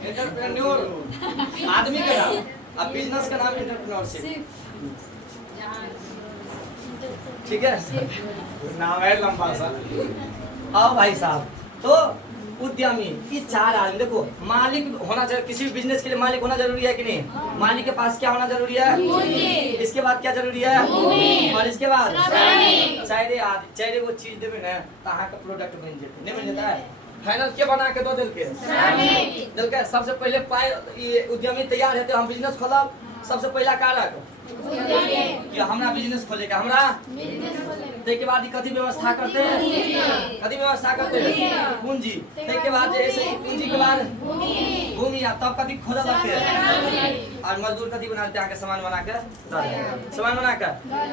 एंटरप्रेन्योर आदमी का नाम, अब बिजनेस का नाम एंटरप्रेन्योरशिप। ठीक है, नाम है लंबा सा। आओ भाई साहब, तो उद्यमी, ये 4 आदमी। देखो, मालिक होना चाहिए, किसी भी बिजनेस के लिए मालिक होना जरूरी है कि नहीं? मालिक के पास क्या होना जरूरी है? इसके बाद क्या जरूरी है? और इसके बाद चाहे वो चीज देवे ना तो अहाँ का प्रोडक्ट बन जाते, नहीं बन जाता है? फाइनल के बना के दो दिल के सबसे पहले पाए ये उद्यमी तैयार है तो हम बिजनेस खोलब। सबसे पहला कारक कि हमरा बिजनेस खोले के हमरा के बाद ही कथी व्यवस्था करते हैं, कथी व्यवस्था करते हैं, पूंजी। के बाद जैसे ही पूंजी के बाद भूमि या तब कथी खोजा लगते हैं और मजदूर कथी बनाते हैं, सामान बना के सामान बना के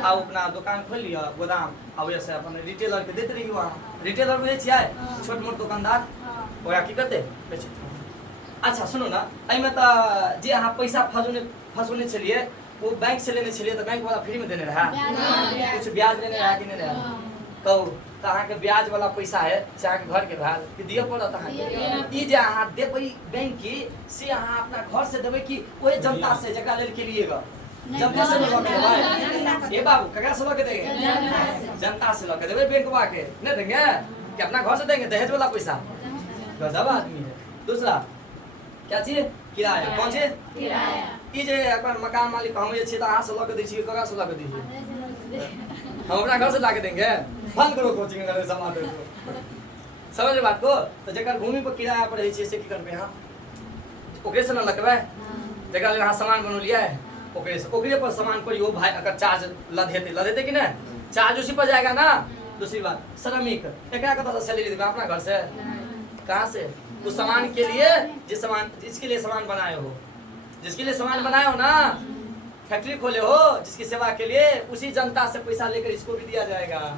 आओ अपना दुकान खोल लिया, गोदाम अब ऐसे अपन रिटेलर के देते रहिए। वहाँ रिटेलर में छिए छोट मोट दुकानदार ओकरा की करते बेचे। अच्छा सुनो ना, एहिमे तो जे अहाँ पैसा फंसोने छलिए वो बैंक से लेने छलिए तो बैंक वाला फ्री में देने रहा, कुछ ब्याज देने रहा कि नहीं रहा? तो अहाँ के ब्याज वाला पैसा है से अहाँ के घर के रहा कि दिए पड़त अहाँ के। ई जे अहाँ देबै बैंक की से अहाँ अपना घर से देबै कि ओए जनता से जकरा लेल के लिएगा, जनता से लगा के देबै। ए बाबू ककरा से लगा के देंगे? जनता से लगा के देबै बैंकवा के, नहीं देंगे कि अपना घर से देंगे दहेज वाला पैसा। गजब आदमी है। दूसरा क्या चीज? किराया। कौन चीज? किराया। ई जे अपन मकान मालिक हम जे छी त अहाँ से लगा के दै छी, ककरा से लगा के दै छी? हम अपना घर से ला के देंगे। बंद करो कोचिंग करे सामान दे दो। समझ बात को? तो जकर भूमि पर किराया पर रहै छै से की करबै अहाँ? ओकरे से न लगबै जकरा लेल अहाँ सामान बनौलिए ओकरे से, ओकरे पर सामान पर यो भाई अगर चार्ज लदेते कि नहीं? चार्ज उसी पर जाएगा ना। दूसरी बात श्रमिक, एकरा कतऽ से सैलरी देबै? अपना घर से? कहाँ से? उस सामान के लिए जिसके लिए सामान बनाए हो, जिसके लिए सामान बनाए हो ना, फैक्ट्री खोले हो जिसकी सेवा के लिए, उसी जनता से पैसा लेकर इसको भी दिया जाएगा।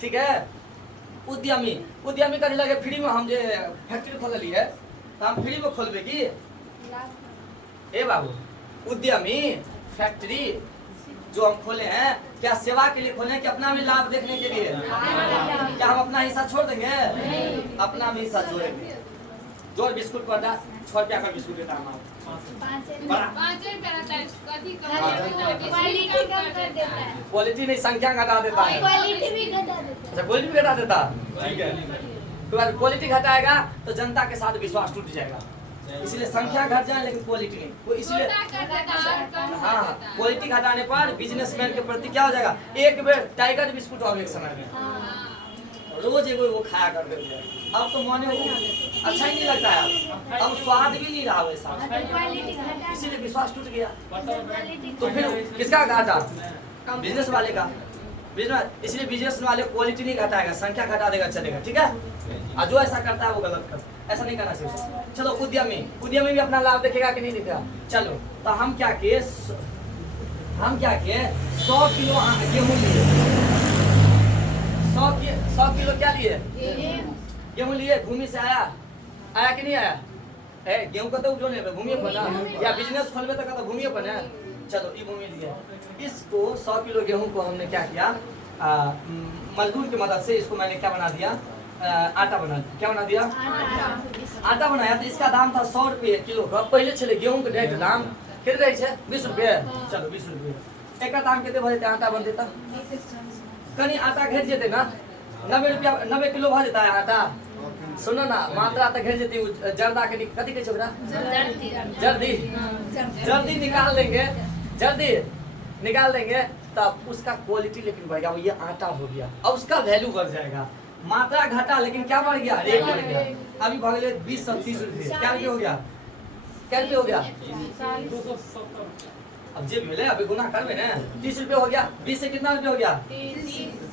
ठीक है? उद्यमी कथी लगे फ्री में हम जे फैक्ट्री खोल लिए तो हम फ्री में खोलबे की? ए बाबू उद्यमी फैक्ट्री जो हम खोले हैं क्या सेवा के लिए खोले हैं कि अपना भी लाभ देखने के लिए? क्या हम अपना हिस्सा छोड़ देंगे? अपना भी हिस्सा जोड़ेंगे। जोड़ बिस्कुट पर 6 रुपया का बिस्कुट देता हूँ। 5 रुपया रहता है, कथी क्वालिटी नहीं संख्या घटा देता है। क्वालिटी भी घटा देता है। अच्छा क्वालिटी भी घटा देता। ठीक है, तो अगर क्वालिटी घटाएगा तो जनता के साथ विश्वास टूट जाएगा। इसलिए संख्या घट जाए लेकिन क्वालिटी नहीं। वो इसलिए हाँ क्वालिटी घटाने पर बिजनेसमैन के प्रति क्या हो जाएगा? एक बेर टाइगर बिस्कुट और एक समय में रोज एगो वो खाया करते थे। अब तो माने अच्छा ही नहीं लगता है, अब स्वाद भी नहीं रहा वैसा, इसीलिए विश्वास टूट गया। तो फिर किसका घाटा? बिजनेस वाले का। बिजनेस इसलिए बिजनेस वाले क्वालिटी नहीं घटाएगा, संख्या घटा देगा चलेगा। ठीक है? और जो ऐसा करता है वो गलत करता है, ऐसा नहीं करना चाहिए। चलो उद्यमी भी अपना लाभ देखेगा कि नहीं देखेगा? चलो तो हम क्या किए 100 किलो गेहूँ लिए, 100 किलो क्या लिए? गेहूँ लिए। भूमि से आया कि नहीं आया? गेहूँ का तो उपजोने पे भूमि पर ना, या बिजनेस खोलबे तो का भूमि पर ना। चलो ये भूमि लिए, इसको 100 किलो गेहूँ को हमने क्या किया? मजदूर की मदद से इसको मैंने क्या बना दिया? आटा बना दिया। क्या बना दिया? आटा बनाया। तो इसका दाम था 100 रुपये किलो का। पहले चले गेहूँ के रेट दाम कितने रहे थे? 20 रुपये। चलो 20 रुपये एक दाम कितने भर आटा बन देता? कहीं आटा घट जेते ना 90 रुपया 90 किलो भर देता है आटा। सुनो ना मात्रा तक घट जेती जर्दा के कथी कहै छै ओकरा? जल्दी निकाल देंगे तब उसका क्वालिटी लेकिन बढ़ गया। ये आटा हो गया और उसका वैल्यू बढ़ जाएगा। मात्रा घटा लेकिन क्या बढ़ गया? रेट बढ़ गया। अभी भाग ले 20 और 30 रुपये। क्या रुपये हो गया? क्या रुपये हो गया? 270। अब जे मिले अभी गुना करबे ना 30 रुपये हो गया। 20 से कितना रुपये हो गया?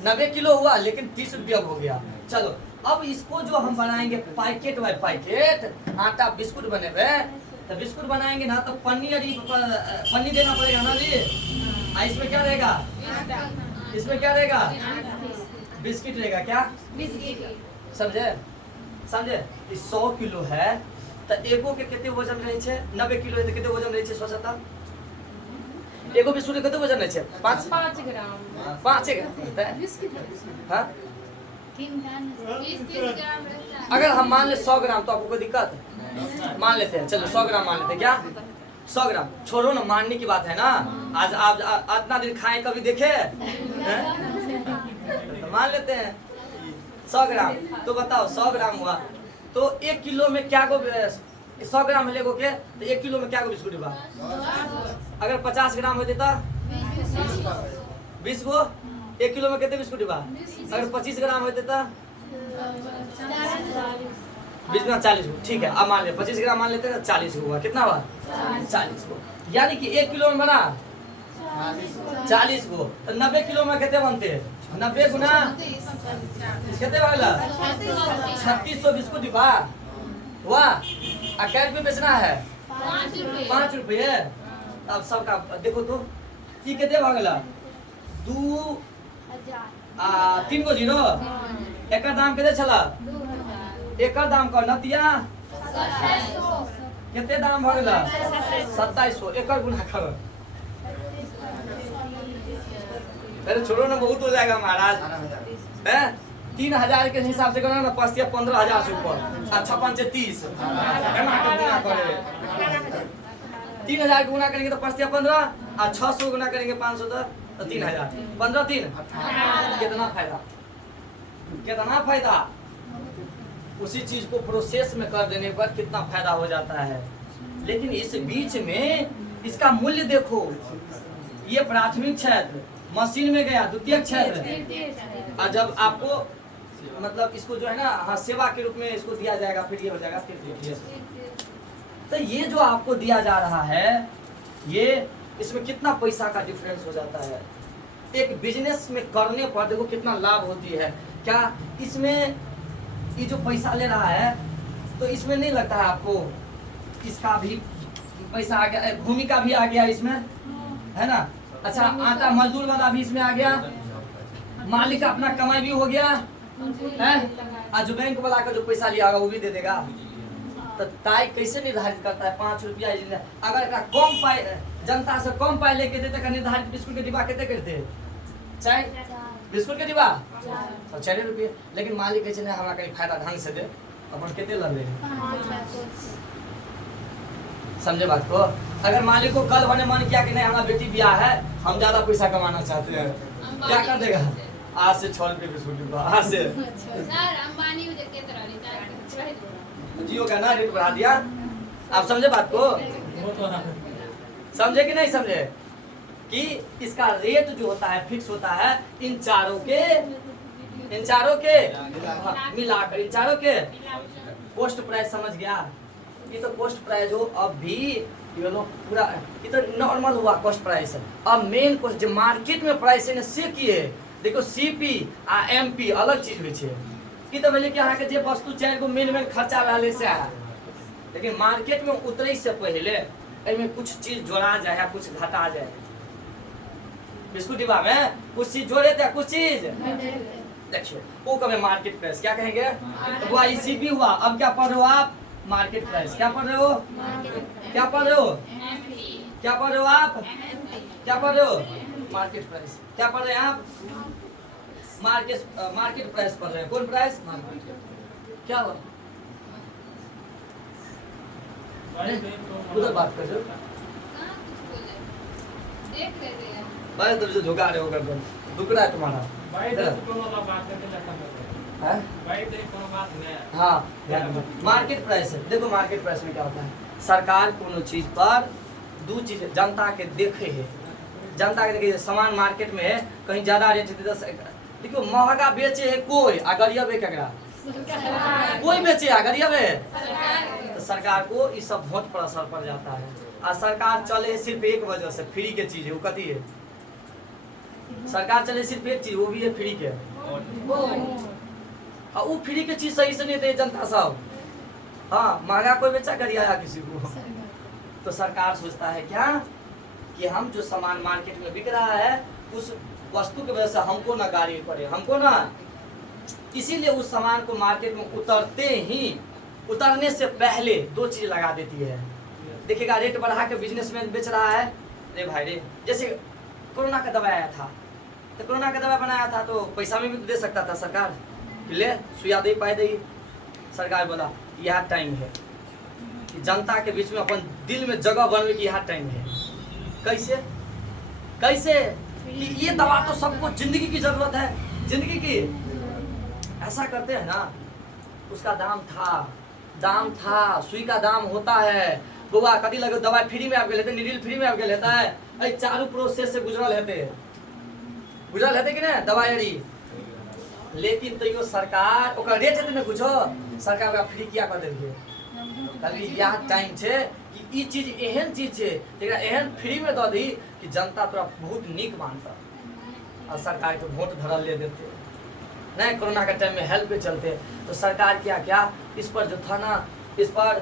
90 किलो हुआ लेकिन 30 रुपये हो गया। चलो अब इसको जो हम बनाएंगे पैकेट बाय पैकेट आटा बिस्कुट बनेबे तो बिस्कुट बनाएंगे ना तो पन्नी देना पड़ेगा ना जी। इसमें क्या रहेगा? इसमें क्या रहेगा? बिस्किट रहेगा। क्या समझे? 100 किलो है तो एगो के कितने वजन रहे छे? 90 किलो है तो कितने वजन रहे छे? सोचता एगो बिस्कुट के कितने वजन रहे छे? 5 ग्राम। 5 ग्राम। हाँ 30 ग्राम रहता है। अगर हम मान ले 100 ग्राम तो आपको कोई दिक्कत? मान लेते हैं। चलो 100 ग्राम मान लेते हैं। क्या 100 ग्राम? छोड़ो ना, मानने की बात है ना। आज आप इतना दिन खाए कभी देखे? तो मान लेते हैं 100 ग्राम। तो बताओ 100 ग्राम हुआ तो 1 किलो में क्या को 100 ग्राम लेगो के तो 1 किलो में क्या को बिस्कुट बा? अगर 50 ग्राम होते तो 20 गो। 1 किलो में कितने बिस्कुट बा? अगर 25 ग्राम होते तो 20 ग्राम 40 गो। ठीक है अब मान ले 25 ग्राम मान लेते हैं 40 हुआ। कितना हुआ? 40 गो। यानी कि 1 किलो में बना 40 गो तो 90 किलो में कितने बनते हैं 90 गुना कितने वाला 3600 बिस्कुट डिब्बा वाह आ कै रुपये बेचना है 5 रुपये अब सबका देखो तो ये कितने भागला 3 गो जीरो एक दाम कितने चला एक दाम का नतिया कितने दाम भागला 2700 एक गुना करो अरे छोड़ो ना बहुत हो जाएगा महाराज है 3000 के हिसाब से करो ना 5 या 15,000 से ऊपर 56 से 30 गुना करे 3000 गुना करेंगे तो 5 या 15 और 600 गुना करेंगे 500 तो 3000 15 3 कितना फायदा कितना फायदा उसी चीज को प्रोसेस में कर देने पर कितना फायदा हो जाता है लेकिन इस बीच में इसका मूल्य देखो ये प्राथमिक क्षेत्र मशीन में गया द्वितीयक क्षेत्र और जब आपको मतलब इसको जो है ना हाँ सेवा के रूप में इसको दिया जाएगा फिर ये हो जाएगा तृतीय तो ये जो आपको दिया जा रहा है ये इसमें कितना पैसा का डिफरेंस हो जाता है एक बिजनेस में करने पर देखो कितना लाभ होती है क्या इसमें ये जो पैसा ले रहा है तो इसमें नहीं लगता है आपको इसका भी पैसा आ गया भूमि का भी आ गया इसमें है ना अच्छा आटा मजदूर वाला भी इसमें आ गया मालिक का अपना कमाई भी हो गया है और जो बैंक वाला का जो पैसा लिया होगा वो भी दे देगा तो ताई कैसे निर्धारित करता है 5 रुपया अगर कम पाई जनता से कम पाई लेके देते का निर्धारित बिस्कुट के डिब्बा कितने करते चाहे बिस्कुट के डिब्बा 4 रुपये लेकिन मालिक कैसे नहीं हमारा कहीं फायदा ढंग से दे अपन कितने लग रहे समझे बात को अगर मालिक को कल होने मन किया कि नहीं हमारा बेटी ब्याह है हम ज्यादा पैसा कमाना चाहते हैं क्या कर देगा आज से 6 रुपये बिस्कुट डिब्बा आज से जियो का ना रेट बढ़ा दिया आप समझे बात को समझे कि नहीं समझे कि इसका रेट जो होता है फिक्स होता है इन चारों के मिलाकर इन चारों के कॉस्ट प्राइस समझ गया ये तो कॉस्ट प्राइस हो अब भी ये लोग पूरा ये तो नॉर्मल हुआ कॉस्ट प्राइस अब मेन कॉस्ट जो मार्केट में प्राइस है से किए देखो सीपी आ एमपी अलग चीज होइ छै कि तो बोले कि अहाँ के जे वस्तु 4 गो मेन खर्चा वाले से है लेकिन मार्केट में उतरे से पहले एमे कुछ चीज जोड़ा जाए या कुछ घटा जाए बिस्कुट डिब्बा में कुछ चीज जोड़े थे कुछ चीज देखिए वो कभी मार्केट प्राइस क्या कहेंगे वो आईसीपी हुआ अब क्या पढ़ रहे हो आप मार्केट प्राइस क्या पढ़ रहे हो क्या पढ़ रहे हो क्या पढ़ रहे हो आप क्या पढ़ रहे हो मार्केट प्राइस क्या पढ़ रहे हैं आप मार्केट प्राइस पढ़ रहे हैं कौन प्राइस क्या हुआ उधर बात कर रहे भाई तो धोखा रहे हो कर दो दुख रहा है तुम्हारा हाँ मार्केट प्राइस है देखो मार्केट प्राइस में क्या होता है सरकार कोनो चीज पर दो चीज जनता के देखे है जनता के देखे सामान मार्केट में है कहीं ज्यादा रेट है देखो महंगा बेचे है कोई अगरिया बे ककरा कोई बेचे अगरिया बे तो सरकार को इस सब बहुत पर असर पड़ जाता है और सरकार चले सिर्फ एक वजह से फ्री के चीज है वो कथी है सरकार चले सिर्फ एक चीज वो भी है फ्री के और वो फ्री के चीज सही से नहीं दे जनता सब हाँ महंगा कोई बेचा गरिया किसी को तो सरकार सोचता है क्या कि हम जो सामान मार्केट में बिक रहा है उस वस्तु की वजह से हमको ना गाड़ी पड़े हमको ना इसीलिए उस सामान को मार्केट में उतरने से पहले दो चीज लगा देती है देखिएगा रेट बढ़ा के बिजनेसमैन बेच रहा है रे भाई रे जैसे कोरोना का दवा आया था तो कोरोना का दवा बनाया था तो पैसा में भी दे सकता था सरकार ले सुइया दे पाए दे सरकार बोला यह टाइम है कि जनता के बीच में अपन दिल में जगह बनने की यह टाइम है कैसे कैसे कि ये दवा तो सबको जिंदगी की जरूरत है जिंदगी की ऐसा करते हैं ना उसका दाम था सुई का दाम होता है बुआ कभी लगे दवाई फ्री में आपके लेते नीडल फ्री में आपके लेता है अरे चारों प्रोसेस से गुजरल हेते कि ना दवाई लेकिन तो यो सरकार रेट हेते ना कुछ सरकार फ्री किया कर देलके कभी यह टाइम छे कि ई चीज एहन चीज है एकरा एहन फ्री में दऽ दी कि जनता तोरा बहुत नीक मानता और सरकार के वोट धरल ले देते नहीं। कोरोना के टाइम में हेल्प पे चलते तो सरकार क्या इस पर जो था ना, इस पर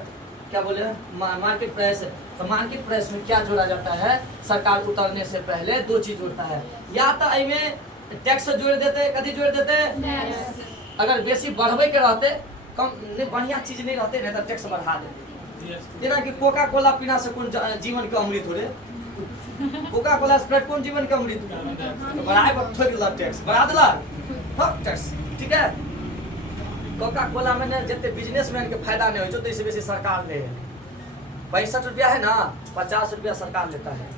क्या बोले मार्केट प्राइस, तो मार्केट प्राइस में क्या जोड़ा जाता है, सरकार उतरने से पहले दो चीज जोड़ता है, या तो इनमें टैक्स जोड़ देते, कभी जोड़ देते अगर बेसी बढ़वे के रहते कम नहीं बढ़िया चीज नहीं रहते नहीं तो टैक्स बढ़ा देते। जेना कि कोका कोला पीना से कौन जीवन के अमृत हो रे, कोका कोला स्प्राइट कौन जीवन के अमृत तो बढ़ाए पर ठोक दिला टैक्स, बढ़ा दिला ठोक टैक्स, ठीक है। कोका कोला में जितने बिजनेसमैन के फायदा नहीं हो तो इससे बेसी सरकार ले 65 रुपया है ना, 50 रुपया सरकार लेता है।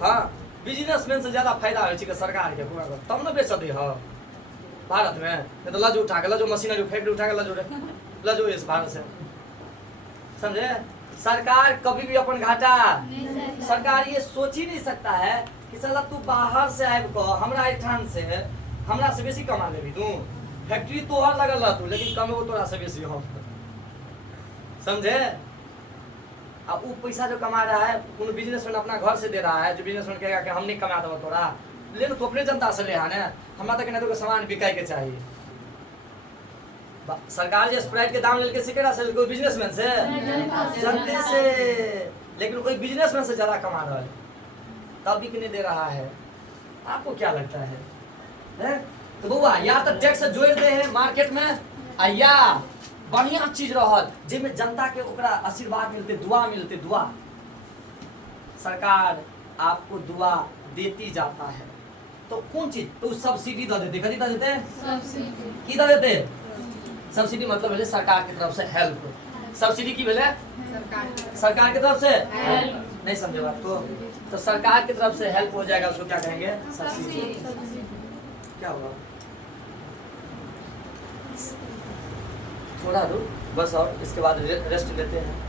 हाँ, बिजनेसमैन से ज्यादा फायदा हो सरकार के कोका कोला, तब न बेच दी हो भारत में, नहीं तो लजो उठा के लजो मशीनरी फैक्ट्री उठा के लजो इस भारत से, समझे। सरकार कभी भी अपन घाटा, सरकार ये सोच ही नहीं सकता है कि साला तू बाहर से आए को हमरा ठान से हमरा से बेसी कमा लेबी तू, फैक्ट्री तो और लगल रह तू लेकिन कमेबो तोरा से बेसी हम, समझे। अब वो पैसा जो कमा रहा है कोनो बिजनेसमैन अपना घर से दे रहा है, जो बिजनेसमैन कहेगा कि हम नहीं कमा देबो तोरा, ले लो तो अपने जनता से ले आने, हमरा तक नहीं तो सामान बिकाई के चाहिए। सरकार जो स्प्राइट के दाम लेके सिकेरा से कोई बिजनेसमैन से जनते से, लेकिन कोई बिजनेसमैन से ज्यादा कमा रहा है तब भी नहीं दे रहा है। आपको क्या लगता है? तो बउआ या तो टैक्स जोड़ दे है मार्केट में आ या बढ़िया चीज रहल जिसमें जनता के ओकरा आशीर्वाद मिलते, दुआ मिलते, दुआ सरकार आपको दुआ देती जाता है। तो कौन चीज तो सब्सिडी दे देते, कभी दे देते की दे देते, सब्सिडी मतलब है सरकार की तरफ से हेल्प। सब्सिडी की भेले सरकार की तरफ से हेल्प, नहीं समझे बात को, तो सरकार की तरफ से हेल्प हो जाएगा उसको क्या कहेंगे, सब्सिडी। क्या होगा थोड़ा रुक बस, और इसके बाद रेस्ट लेते हैं।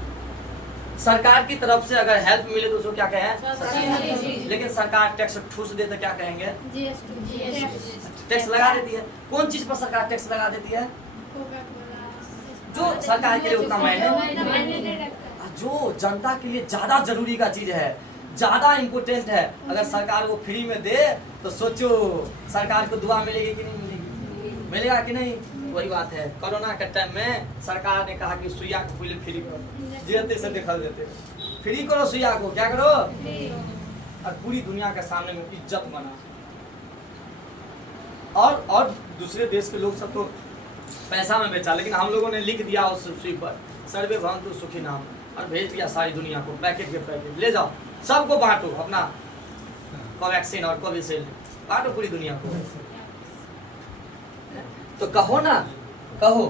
सरकार की तरफ से अगर हेल्प मिले तो उसको क्या कहें, लेकिन सरकार टैक्स ठूस दे तो क्या कहेंगे, टैक्स लगा देती है। कौन चीज पर सरकार टैक्स लगा देती है, जो सरकार के लिए उतना मायने, जो जनता के लिए ज्यादा जरूरी का चीज है, ज्यादा इम्पोर्टेंट है, अगर सरकार वो फ्री में दे तो सोचो सरकार को दुआ मिलेगी कि नहीं मिलेगी, मिलेगा कि नहीं। वही बात है, कोरोना के टाइम में सरकार ने कहा कि सुइया को पहले फ्री करो, जेते से दिखा देते फ्री करो सुइया को, क्या करो, और पूरी दुनिया के सामने में इज्जत बना। और दूसरे देश के लोग सब तो पैसा में बेचा, लेकिन हम लोगों ने लिख दिया उस सुई पर सर्वे भवन्तु सुखी नाम और भेज दिया सारी दुनिया को, पैकेट के पैकेट ले जाओ, सबको बांटो, अपना कोवैक्सीन और कोविशील्ड बांटो पूरी दुनिया को। तो कहो ना, कहो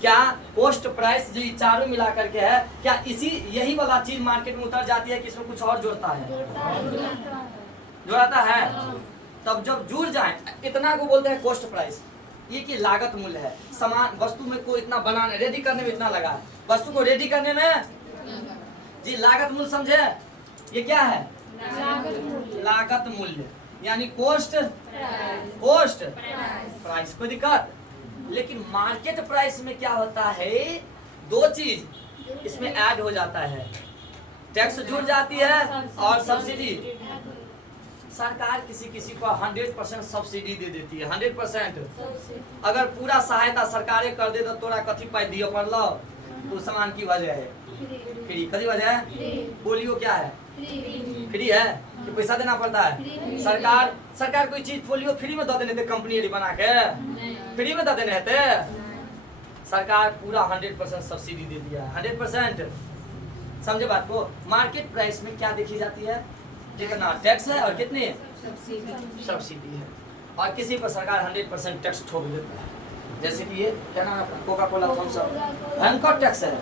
क्या कॉस्ट प्राइस जो चारों मिला करके है, क्या इसी यही वाला चीज मार्केट में उतर जाती है कि इसमें कुछ और जोड़ता है, जोड़ता है। तब जब जुड़ जाए इतना को बोलते हैं कॉस्ट प्राइस, ये की लागत मूल्य है। सामान वस्तु में को इतना बनाने रेडी करने में इतना लगा है, वस्तु को रेडी करने में जी लागत मूल्य, समझे। ये क्या है, लागत मूल्य यानी कॉस्ट प्राइस, कोई दिक्कत। लेकिन मार्केट प्राइस में क्या होता है, दो चीज इसमें ऐड हो जाता है, टैक्स जुड़ जाती है और सब्सिडी। सरकार किसी को 100% सब्सिडी दे देती है, 100%। अगर पूरा सहायता सरकारे कर दे तो तोरा कथी पाई दियो पड़लो, तो सामान की वजह है फ्री, कथी वजह है, पोलियो क्या है फ्री है कि पैसा देना पड़ता है। सरकार कोई चीज पोलियो फ्री में दे देने थे, कंपनी बना के फ्री में दे देने थे। सरकार पूरा 100% सब्सिडी दे दिया, 100%। समझे बात को। मार्केट प्राइस में क्या देखी जाती है, कितना टैक्स है और कितनी सब्सिडी है, और किसी पर सरकार 100% टैक्स ठोक देता है। जैसे कि ये क्या नाम है, कोका कोला, थम्स अप, भयंकर टैक्स है,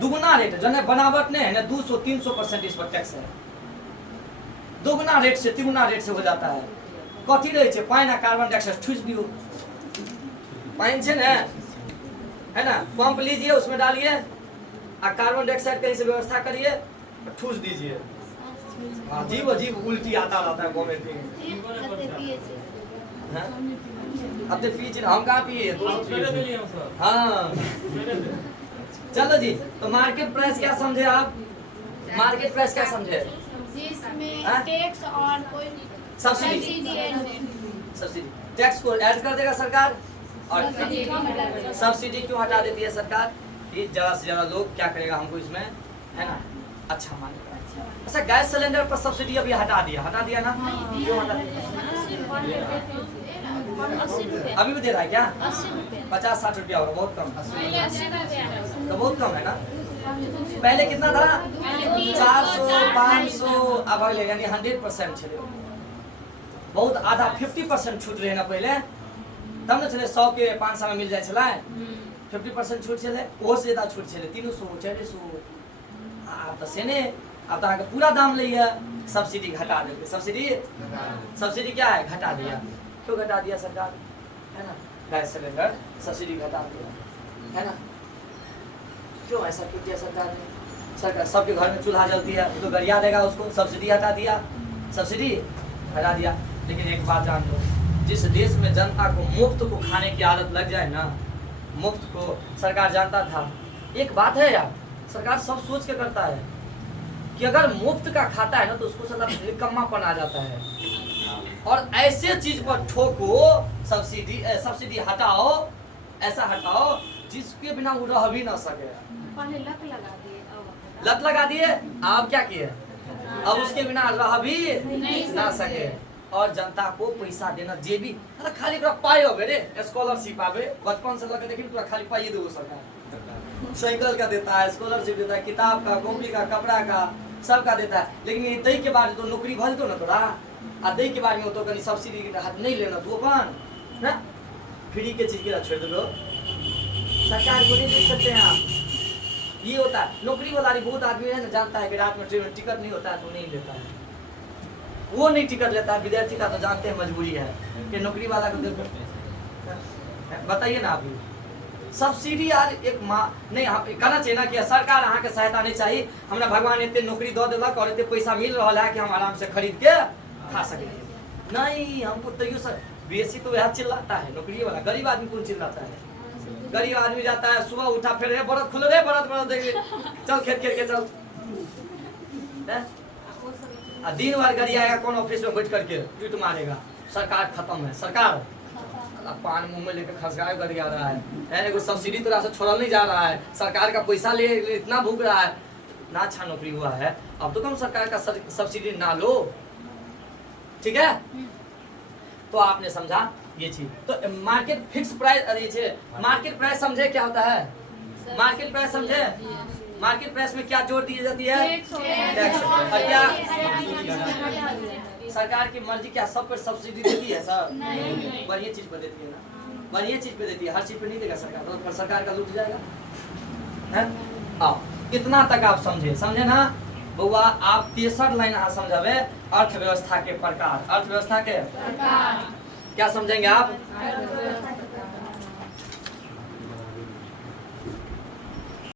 दुगुना रेट है, जो है बनावट नहीं है ना, 200-300% इस पर टैक्स है, दुगुना रेट से तिगुना रेट से हो जाता है। कथी रहे छे, पानी कार्बन डाइऑक्साइड ठूस दियो, पानी छे ना, है ना, पंप लीजिए उसमें डालिए और कार्बन डाइऑक्साइड कहीं से व्यवस्था करिए और ठूस दीजिए। अजीब अजीब उल्टी आता रहता है वोमिटिंग। अब तो पीछे हम कहाँ पिए, हाँ चलो जी, तो मार्केट प्राइस क्या समझे आप? मार्केट प्राइस क्या समझे? जिसमें हाँ? टैक्स और कोई सब्सिडी। सब्सिडी टैक्स को ऐड कर देगा सरकार, और सब्सिडी क्यों हटा देती है सरकार? कि ज्यादा से ज्यादा लोग क्या करेगा, हमको इसमें है ना अच्छा मानेगा। अच्छा, गैस सिलेंडर पर सब्सिडी अभी हटा दिया ना? क्यों हटा दिया? अभी भी दे रहा है क्या? 50-60 रुपया होगा, बहुत कम। तो बहुत कम है ना? पहले कितना था? 400 500, अब अगले यानी 100% चले, बहुत आधा 50% छूट रहे ना पहले, तब न चले 100 के 500 में मिल जाए छला 50% छूट चले, वो से ज्यादा छूट चले 300 400। अब तो सेने अब तो आगे पूरा दाम लिया, सब्सिडी घटा देंगे। सब्सिडी क्या है? घटा दिया। क्यों घटा दिया सरकार? है ना, गैस सिलेंडर सब्सिडी घटा दिया, है ना? क्यों ऐसा क्यों किया सरकार ने? सरकार सबके घर में चूल्हा जलती है तो गरिया देगा उसको, सब्सिडी हटा दिया, सब्सिडी हटा दिया। लेकिन एक बात जान लो, जिस देश में जनता को मुफ्त को खाने की आदत लग जाए ना, मुफ्त को, सरकार जानता था एक बात है यार, सरकार सब सोच के करता है कि अगर मुफ्त का खाता है ना तो उसको साला निकम्मापन आ जाता है, और ऐसे चीज पर ठोको, सब्सिडी हटाओ, ऐसा हटाओ जिसके बिना वो रह भी ना सके। पहले लत लगा दिए, अब लत लगा दिए, आप क्या किए? अब उसके बिना रह भी ना सके। और जनता को पैसा देना जे भी अरे खाली एकरा पाई हो रे, स्कॉलरशिप आवे, बचपन से लगे देखिए पूरा खाली पाई देबो सरकार, साइकिल का देता है, स्कॉलरशिप देता है, किताब का, कॉपी का, कपड़ा का, सब का देता है। लेकिन ये दई के बाद तो नौकरी भल तो ना तोरा, आ दई के बाद में तो कहीं सब्सिडी के हाथ नहीं लेना तू अपन ना, फ्री के चीज के छोड़ दो, सरकार को नहीं देख सकते हैं आप। ये होता है नौकरी वाला, बहुत आदमी है ना जानता है कि रात में ट्रेन में टिकट नहीं होता है तो नहीं लेता है, वो नहीं टिकट लेता है। विद्यार्थी का तो जानते हैं मजबूरी है कि नौकरी वाला को देखो, बताइए ना आप भी। सब्सिडी यार एक माँ नहीं कहना चाहिए ना कि सरकार अहाँ के सहायता नहीं चाहिए, हमरा भगवान इतने नौकरी दो दिलक और इतने पैसा मिल रहा है कि हम आराम से खरीद के खा सके। नहीं, हमको तैयो सर बेसी तो वह चिल्लाता है नौकरी वाला, गरीब आदमी कौन चिल्लाता है? गरीब आदमी जाता है सुबह उठा, फिर रे बरत खुले रे, बरत देंगे, चल खेत के चल, दिन भर गाड़ी आएगा, कौन ऑफिस में बैठ करके ट्वीट मारेगा सरकार खत्म है, सरकार पान मुंह में लेकर खसगाए कर आ रहा है, एगो सब्सिडी तो से छोड़ल नहीं जा रहा है, सरकार का पैसा ले इतना भूख रहा है ना। अच्छा नौकरी हुआ है, अब तो कम सरकार का सब्सिडी ना लो, ठीक है? तो आपने समझा ये चीज। तो market fix price, market price समझे क्या होता है? मार्केट प्राइस समझे? मार्केट प्राइस में क्या जोड़ दी जाती है? टैक्स। और क्या सरकार की मर्जी क्या सब पर सब्सिडी देती है? सर बढ़िया चीज पे देती है ना, बढ़िया चीज पे देती है, हर चीज पे नहीं देगा सरकार, तो फिर सरकार का लूट जाएगा है? आओ इतना तक आप समझे ना बउआ। आप 63 लाइन यहाँ समझावे अर्थव्यवस्था के प्रकार, अर्थव्यवस्था के क्या समझेंगे आप?